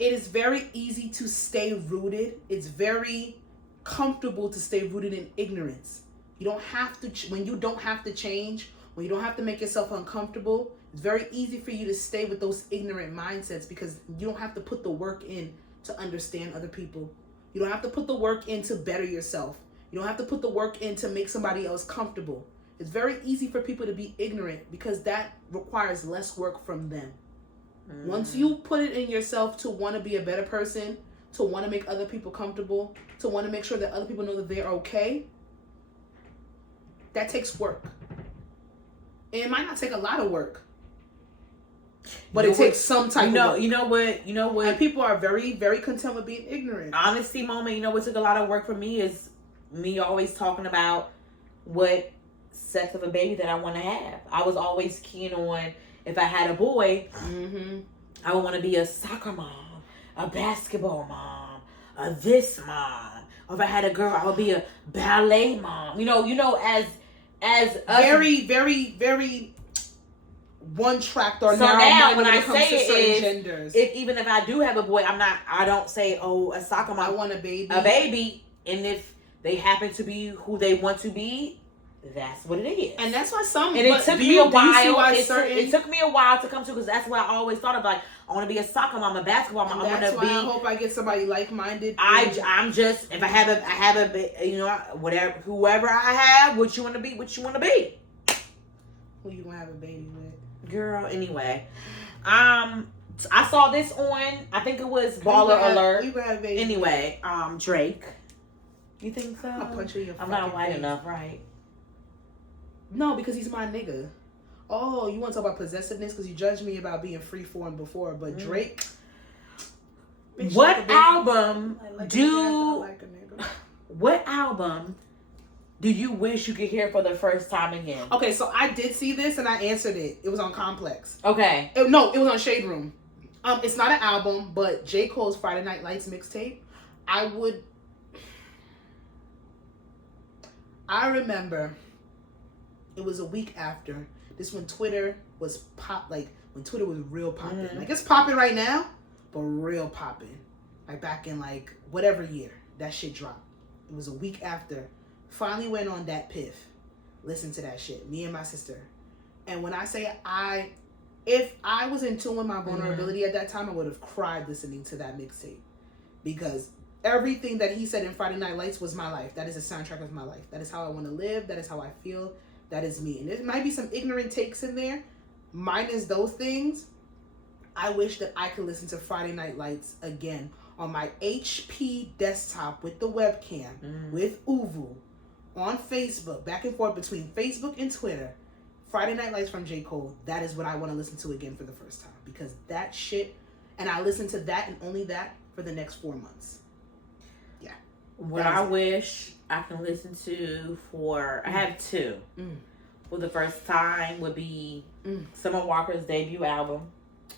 It is very easy to stay rooted. It's very comfortable to stay rooted in ignorance. You don't have to when you don't have to change, when you don't have to make yourself uncomfortable. It's very easy for you to stay with those ignorant mindsets because you don't have to put the work in to understand other people. You don't have to put the work in to better yourself. You don't have to put the work in to make somebody else comfortable. It's very easy for people to be ignorant because that requires less work from them. Once you put it in yourself to want to be a better person, to want to make other people comfortable, to want to make sure that other people know that they're okay, that takes work. And it might not take a lot of work. But it takes some type of work. You know what? And people are very, very content with being ignorant. Honesty moment, what took a lot of work for me is me always talking about what sex of a baby that I want to have. I was always keen on, if I had a boy, I would want to be a soccer mom, a basketball mom, a this mom. Or if I had a girl, I would be a ballet mom. As very, very, very one tracked or so now when I say it genders. Even if I do have a boy, I don't say, oh, a soccer mom. I want a baby. And if they happen to be who they want to be, that's what it is. And that's why it took me a while. It took me a while to come to, because that's why I always thought of, like, I want to be a soccer mom, a basketball mom. That's why I hope I get somebody like-minded. I'm just, if I have a whatever, whoever I have, what you want to be. Who you gonna have a baby with? Girl, anyway. I saw this on, I think it was Baller Alert. You gonna have a baby. Anyway, Drake. You think so? I'll punch you in your I'm not white face. enough, right? No, because he's my nigga. Oh, you want to talk about possessiveness? Because you judged me about being freeform before, but Drake. What album do you wish you could hear for the first time again? Okay, so I did see this and I answered it. It was on Complex. Okay. It was on Shade Room. It's not an album, but J. Cole's Friday Night Lights mixtape. I remember it was a week after this, when Twitter was when Twitter was real popping. Like, it's popping right now, but real popping. Like back in like whatever year that shit dropped. It was a week after. Finally went on that piff. Listen to that shit. Me and my sister. And when I say if I was in tune with my vulnerability at that time, I would have cried listening to that mixtape. Because everything that he said in Friday Night Lights was my life. That is a soundtrack of my life. That is how I want to live. That is how I feel. That is me. And there might be some ignorant takes in there. Minus those things. I wish that I could listen to Friday Night Lights again on my HP desktop with the webcam, with Uvu, on Facebook, back and forth between Facebook and Twitter. Friday Night Lights from J. Cole. That is what I want to listen to again for the first time. Because that shit, and I listened to that and only that for the next 4 months. Yeah. What I wish I can listen to I have 2. For the first time would be Summer Walker's debut album.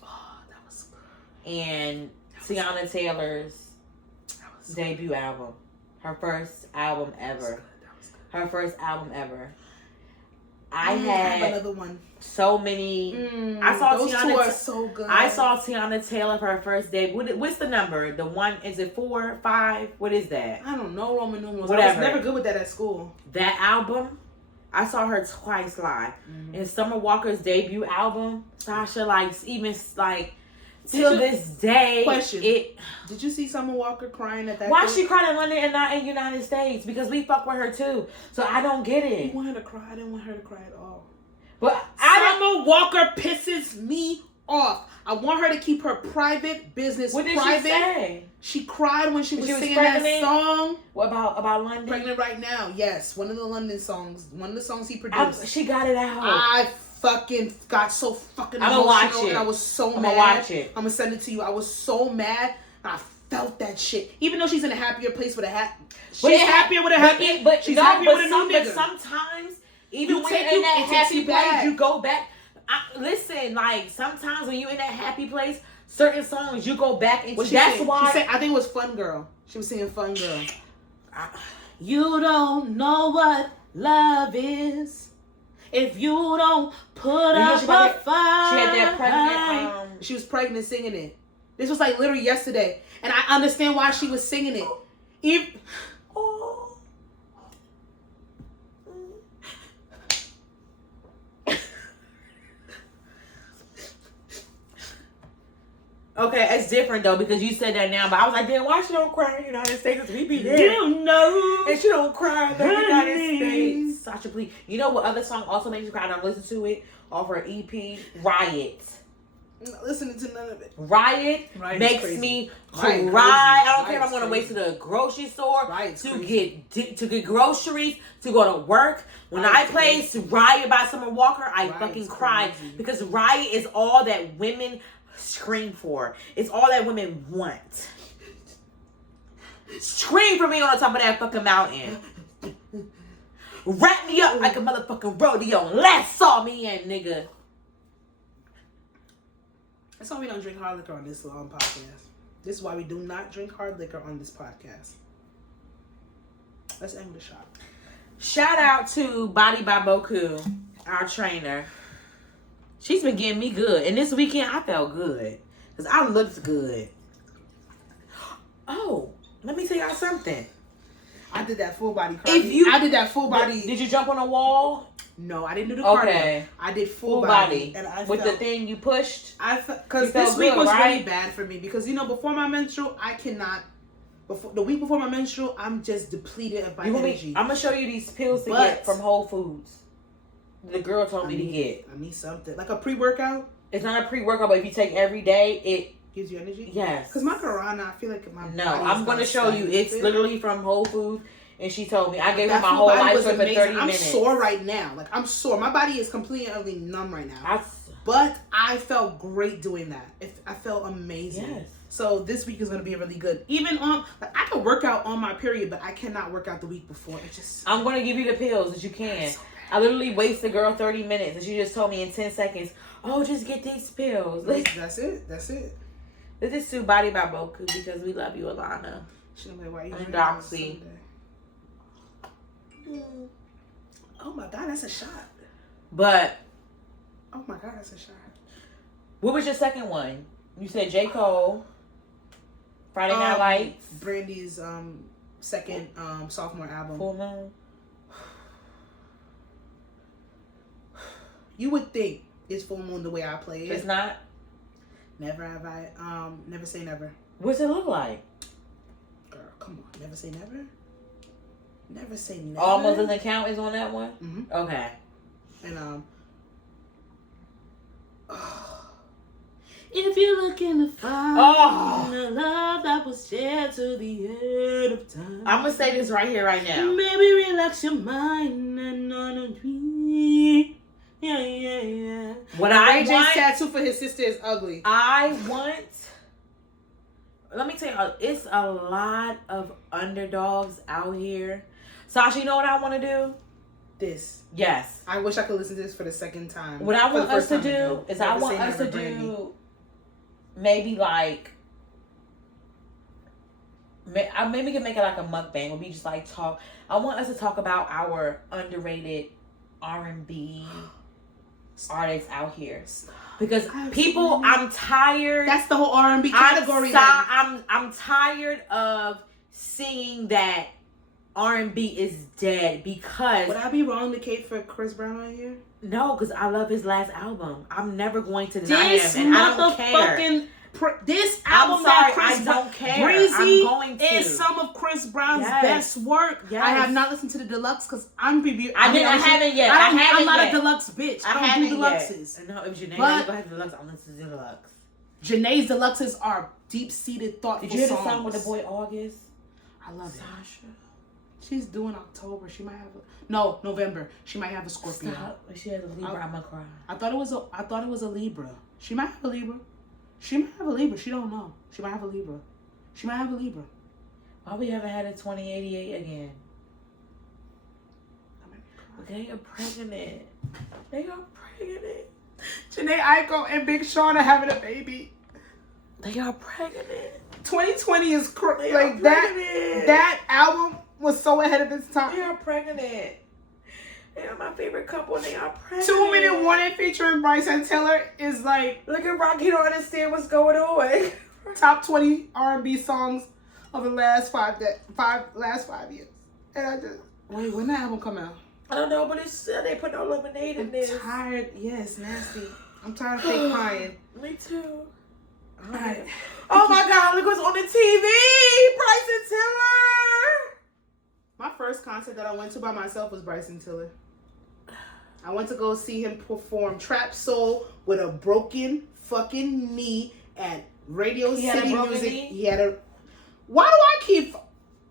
Oh, that was good. And Tiana Taylor's debut album. Her first album ever. Her first album ever. I have had another one. So many. I saw those Tiana. two are so good. I saw Tiana Taylor for her first date. What's the number? The one, is it 4, 5? What is that? I don't know Roman numerals. Whatever. I was never good with that at school. That album, I saw her twice live. And Summer Walker's debut album, Sasha, like, even like till this day. Question. Did you see Summer Walker crying at that? Why she cried in London and not in United States? Because we fuck with her too. So I don't get it. You want her to cry? I didn't want her to cry at all. But Summer Walker pisses me off. I want her to keep her private business what did private. She say? She cried when she was singing pregnant? that song. What about London? Pregnant Right Now. Yes, one of the London songs. One of the songs he produced. She got it out. I fucking got so fucking emotional. Watch it. And I was so mad. I'm gonna watch it. I'm gonna send it to you. I was so mad. I felt that shit. Even though she's in a happier place with a she's happier with a happy. But she's happier with a new nigga. But sometimes, even when you're it in that happy place, back. you go back. Listen, like sometimes when you're in that happy place, certain songs you go back into. That's why. She said, I think it was Fun Girl. She was singing Fun Girl. You don't know what love is if you don't put up a fight. She had that pregnant. She was pregnant singing it. This was like literally yesterday, and I understand why she was singing it. Okay, it's different though because you said that now, but I was like, damn, why she don't cry in the United States? We be there. You know. And she don't cry in the United States. Sasha, please. You know what other song also makes me cry? And I listen to it off her EP, Riot. I'm not listening to none of it. Riot makes me cry. I don't care if I'm going to wait to the grocery store to get groceries, to go to work. When I play Riot by Summer Walker, I fucking cry because Riot is all that women scream for. It's all that women want. Scream for me on the top of that fucking mountain. Wrap me up like a motherfucking rodeo and lasso me in, nigga. That's why we don't drink hard liquor on this podcast. This is why we do not drink hard liquor on this podcast. Let's end with a shot. Shout out to Body by Boku, our trainer. She's been getting me good. And this weekend, I felt good. Because I looked good. Oh, let me tell y'all something. I did that full body cardio. I did that full body. Did you jump on a wall? No, I didn't do the cardio. Okay. I did full body. And I with the thing you pushed? Because this week was really bad for me. Because, before my menstrual, I cannot. The week before my menstrual, I'm just depleted of my energy. I'm going to show you these pills to get from Whole Foods. The girl told me to get. I need something. Like a pre-workout? It's not a pre-workout, but if you take every day, it gives you energy? Yes. Because my Corona, I feel like my No, I'm going to show you. It's literally from Whole Foods. And she told me. I gave her my whole life for 30 minutes. I'm sore right now. Like, I'm sore. My body is completely numb right now. But I felt great doing that. I felt amazing. Yes. So this week is going to be really good. Even on, I can work out on my period, but I cannot work out the week before. I'm going to give you the pills that you can. I literally wasted the girl 30 minutes. And she just told me in 10 seconds, oh, just get these pills. That's it. This is to Body by Boku because we love you, Alana. She's like, why you and Doxy. Oh my God, that's a shot. But. Oh my God, that's a shot. What was your second one? You said J. Cole. Friday Night Lights. Brandy's second sophomore album. Full Moon. You would think it's Full Moon the way I play it. It's not? Never have I. Never Say Never. What's it look like? Girl, come on. Never Say Never? Never Say Never. Almost Doesn't Count is on that one? Mm-hmm. Okay. And, if you're looking to find the love that was shared to the end of time, I'm going to say this right here, right now. Maybe relax your mind and on a dream. Yeah. What I AJ's want, tattoo for his sister is ugly. Let me tell you, it's a lot of underdogs out here. Sasha, you know what I want to do? This. Yes. I wish I could listen to this for the second time. What I want us to do is I want us to do maybe like, maybe we can make it like a mukbang where we just like talk. I want us to talk about our underrated R&B artists out here. Because people, I'm tired. That's the whole R&B category. I'm tired of seeing that R&B is dead because... Would I be wrong to Kate for Chris Brown right here? No, because I love his last album. I'm never going to deny him, and I don't care. This album that Chris don't care. Breezy I'm going to. is some of Chris Brown's best work. Yes. I have not listened to the deluxe because I'm reviewing. I haven't yet. I'm not a deluxe bitch. I don't do deluxes. No, if Janae go ahead to deluxe, I'm listening to the deluxe. Janae's deluxes are deep-seated, thoughtful songs. Did you hear the song with the boy August? I love it. Sasha. She's doing October. She might have November. She might have a Scorpio. Stop. If she has a Libra, I'm gonna cry. I thought it was a Libra. She might have a Libra. She might have a Libra. She don't know. She might have a Libra. She might have a Libra. Why we haven't had a 2088 again? They are pregnant. They are pregnant. Janae Aiko and Big Sean are having a baby. They are pregnant. 2020 is like that. That album was so ahead of its time. They are pregnant. They are my favorite couple. And they are pregnant. 2 Minute Warning featuring Bryson Tiller is like, look at Rocky. Don't understand what's going on. Top 20 R&B songs of the last five years. And I just wait. When that album come out? I don't know, but it's they put no lemonade in this. I'm tired. Yes, nasty. I'm tired of fake crying. Me too. All right. Oh my God! Look what's on the TV. Bryson Tiller. My first concert that I went to by myself was Bryson Tiller. I went to go see him perform Trap Soul with a broken fucking knee at Radio City Music. He had a. Why do I keep?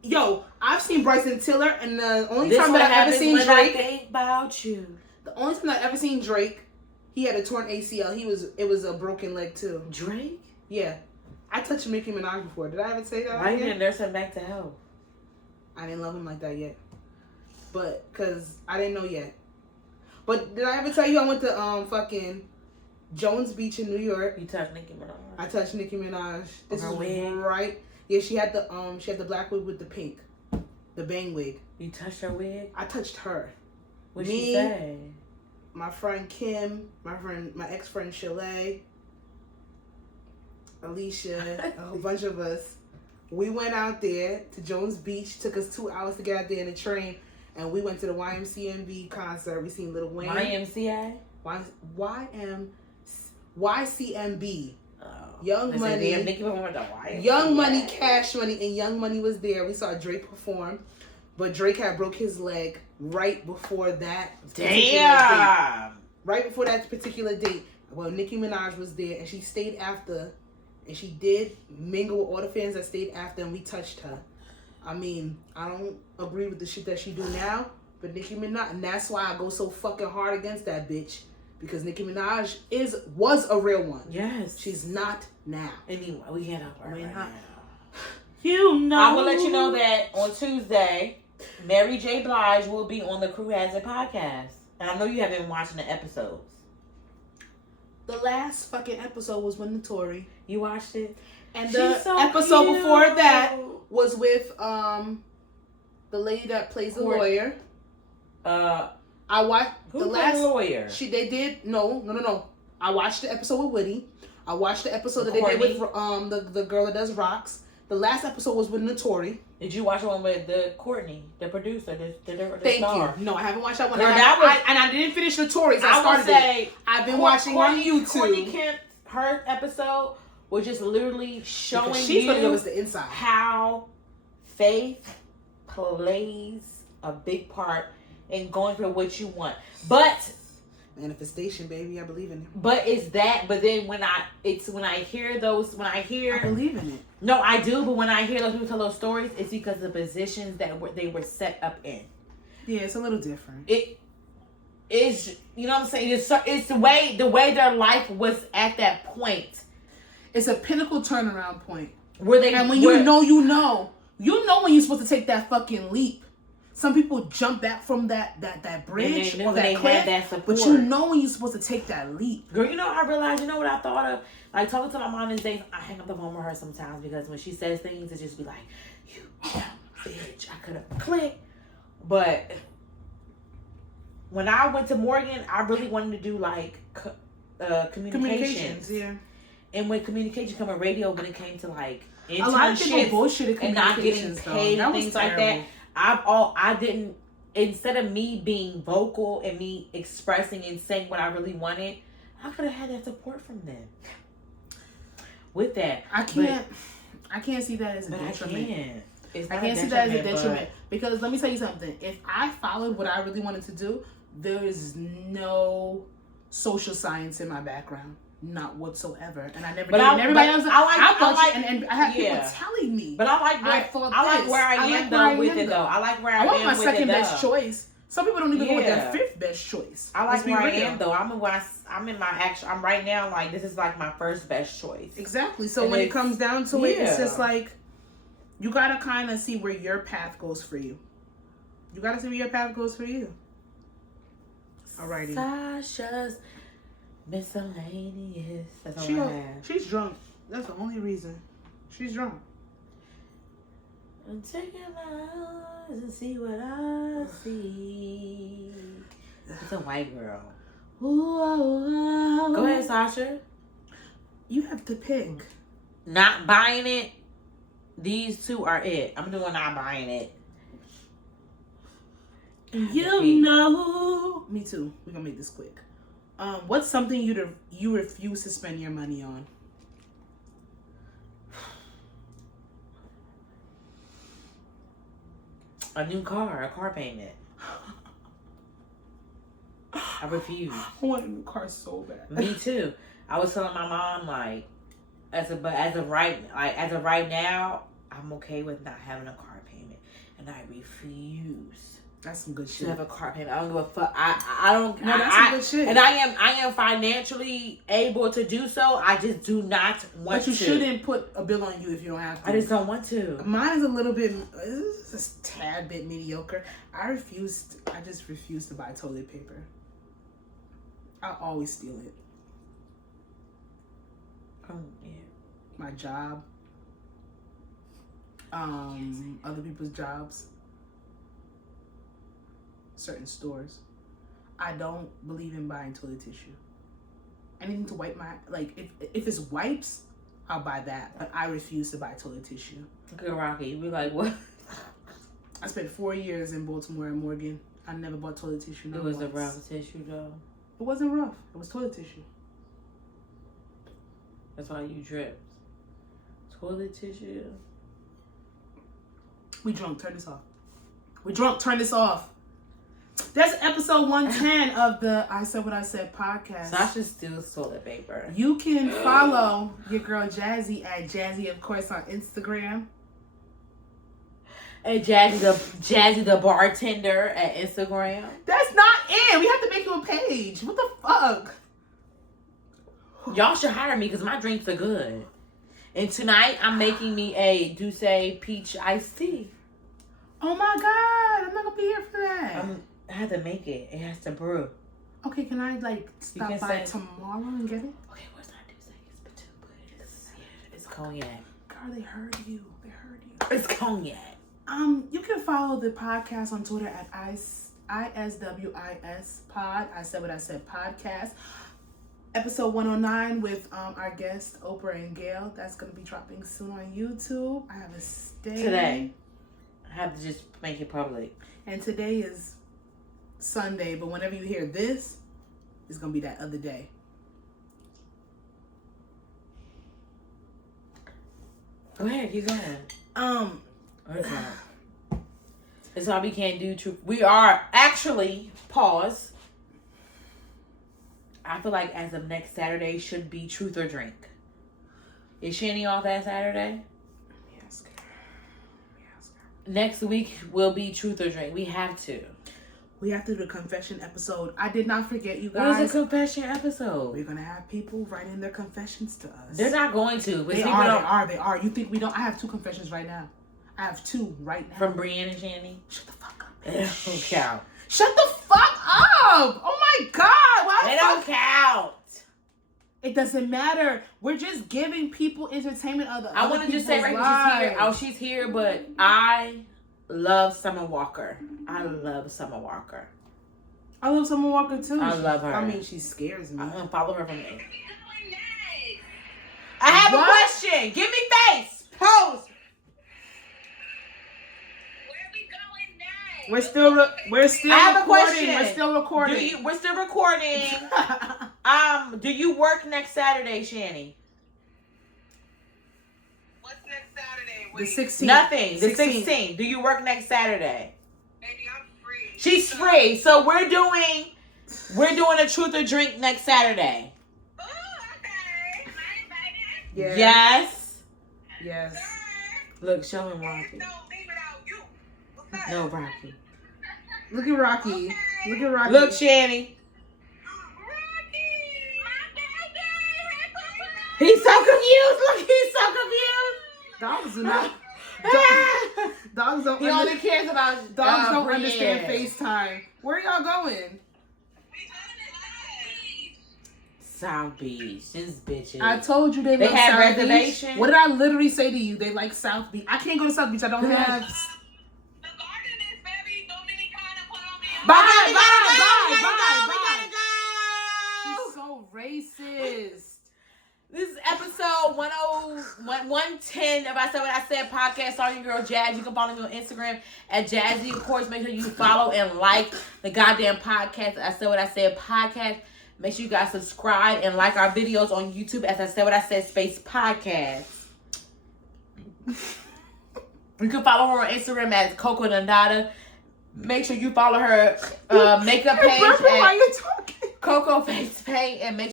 Yo, I've seen Bryson Tiller, and the only time that I've ever seen Drake. Think about you. The only time I've ever seen Drake, he had a torn ACL. It was a broken leg too. Drake? Yeah, I touched Nicki Minaj before. Did I ever say that? Why you didn't nurse him back to health? I didn't love him like that yet, but cause I didn't know yet. But did I ever tell you I went to fucking Jones Beach in New York? You touched Nicki Minaj. I touched Nicki Minaj. This is wig? Right. Yeah, she had the black wig with the pink, the bang wig. You touched her wig? I touched her. What'd she say? My friend Kim, my ex-friend Chalet, Alicia, a whole bunch of us. We went out there to Jones Beach. Took us 2 hours to get out there in the train, and we went to the YMCMB concert. We seen Lil Wayne. YMCA? YCMB. Oh. Young Money. Young Money, Cash Money, and Young Money was there. We saw Drake perform, but Drake had broke his leg right before that. Damn. Right before that particular date. Well, Nicki Minaj was there, and she stayed after, and she did mingle with all the fans that stayed after, and we touched her. I mean, I don't agree with the shit that she do now, but Nicki Minaj, and that's why I go so fucking hard against that bitch. Because Nicki Minaj was a real one. Yes. She's not now. Anyway, we can't help her right now. You know. I will let you know that on Tuesday, Mary J. Blige will be on the Crew Has It podcast. And I know you haven't been watching the episodes. The last fucking episode was with Notori. You watched it? And the episode before that was with the lady that plays the lawyer. I watched the last lawyer. They did no. I watched the episode with Woody. I watched the episode that they did with the girl that does rocks. The last episode was with Notori. Did you watch the one with the Courtney, the producer, the Thank star? you. No, I haven't watched that one. Girl, and I didn't finish Notori's. I've been watching on YouTube. Courtney Kemp, her episode was just literally showing she's gonna give us the inside how faith plays a big part in going for what you want. But manifestation, baby, I believe in it. But it's that. But then when I hear, I believe in it. No, I do. But when I hear those people tell those stories, it's because of the positions that they were set up in. Yeah, it's a little different. It is, you know what I'm saying? It's the way their life was at that point. It's a pinnacle turnaround point. Where they and when you know when you're supposed to take that fucking leap. Some people jump back from that bridge or that cliff, but you know when you're supposed to take that leap. Girl, I realized, what I thought of? Like, talking to my mom these days, I hang up the phone with her sometimes because when she says things, it just be like, you dumb bitch. I could have clicked. But when I went to Morgan, I really wanted to do like communications. Yeah. And when communication come on radio, when it came to like a lot of people bullshitted and not getting paid and things like that, I didn't. Instead of me being vocal and me expressing and saying what I really wanted, I could have had that support from them. With that, I can't see that as a detriment. I can't see that as a detriment because let me tell you something. If I followed what I really wanted to do, there is no social science in my background. Not whatsoever, and I never did. And everybody else, and I had people telling me. But I like where I am with it though. I like where I am with it. I want my second best choice. Some people don't even go with their fifth best choice. I like where I am though. I'm in my actual. I'm right now like this is like my first best choice. Exactly. So when it comes down to it, it's just like you gotta kind of see where your path goes for you. You gotta see where your path goes for you. Alrighty. Sasha's miscellaneous. That's all I have. She's drunk. That's the only reason. She's drunk. I'm taking my eyes and see what I see. It's a white girl. Ooh, go ahead, Sasha. You have to pick. Not buying it. These two are it. I'm doing not buying it. You know. Me too. We're gonna make this quick. What's something you refuse to spend your money on? A new car, a car payment. I refuse. I want a new car so bad. Me too. I was telling my mom like, as of right now, I'm okay with not having a car payment, and I refuse. That's some good shit. To have a car payment. I don't give a fuck. I don't. No, that's some good shit. And I am financially able to do so. I just do not want to. But you shouldn't put a bill on you if you don't have to. I just don't want to. Mine is a little bit, it's a tad bit mediocre. I just refuse to buy toilet paper. I always steal it. Oh yeah. My job. Other people's jobs. Certain stores. I don't believe in buying toilet tissue. Anything to wipe my, like, if it's wipes, I'll buy that. But I refuse to buy toilet tissue. Good Rocky, we like, what? I spent 4 years in Baltimore and Morgan. I never bought toilet tissue. It was a rough tissue though. It wasn't rough. It was toilet tissue. That's why you dripped. Toilet tissue. We drunk. Turn this off. We drunk. Turn this off. That's episode 110 of the I Said What I Said podcast. Sasha steals toilet paper. You can follow your girl Jazzy at Jazzy, of course, on Instagram. And Jazzy the bartender at Instagram. That's not it. We have to make you a page. What the fuck? Y'all should hire me because my drinks are good. And tonight I'm making me a Douce peach iced tea. Oh my God. I'm not going to be here for that. I have to make it. It has to brew. Okay, can I stop by tomorrow and get it? Okay, what's not Douce? It's Patoopa. It's cognac. God, they heard you. It's cognac. You can follow the podcast on Twitter at ISWIS pod. I Said What I Said podcast. Episode 109 with our guests Oprah and Gail. That's gonna be dropping soon on YouTube. I have a stay today. I have to just make it public. And today is Sunday, but whenever you hear this, it's gonna be that other day. Go ahead, keep going. Okay. That's why we can't do truth. We are actually pause. I feel like as of next Saturday should be Truth or Drink. Is Shanny off that Saturday? Yes. Next week will be Truth or Drink. We have to. We have to do the confession episode. I did not forget you guys. What was the confession episode? We're gonna have people writing their confessions to us. They're not going to. They are. You think we don't? I have 2 confessions right now. I have 2 right now. From Brienne and Shanny? Shut the fuck up. They don't count. Shut the fuck up! Oh my God! Why they don't count. It doesn't matter. We're just giving people entertainment. I want to just say right here. Oh, she's here, but I love Summer Walker. I love Summer Walker too. I love her. I mean, she scares me. I'm gonna follow her from me. I have a question. Give me face. Pose. We're still I have a question. We're still recording. We're still recording. Do you work next Saturday, Shani? What's next Saturday? The 16th. Nothing. The 16th. Do you work next Saturday? Baby, I'm free. She's free. So we're doing a truth or drink next Saturday. Oh, okay. Am I invited? Yes. Yes. Yes. Look, show him Rocky. No, leave it out. You. What's that? No, Rocky. Look at Rocky. Okay. Look at Rocky. Look, Shani. Rocky, my baby. He's so confused. Look, he's so confused. Dogs do not. Dogs don't. He only cares about Dogs don't Brienne. understand FaceTime. Where y'all going? South Beach. This bitches. I told you they love have South reservations? Beach. What did I literally say to you? They like South Beach. I can't go to South Beach. I don't have. The garden is very Dominicana. Put on me. Bye, She's so racist. This is episode 110 of I Said What I Said podcast. Starring your girl Jazz. You can follow me on Instagram at Jazzy. Of course, make sure you follow and like the goddamn podcast. I Said What I Said podcast. Make sure you guys subscribe and like our videos on YouTube as I Said What I Said space podcast. You can follow her on Instagram as Coco Nandada. Make sure you follow her makeup page Why at you talking? Coco Face Paint and make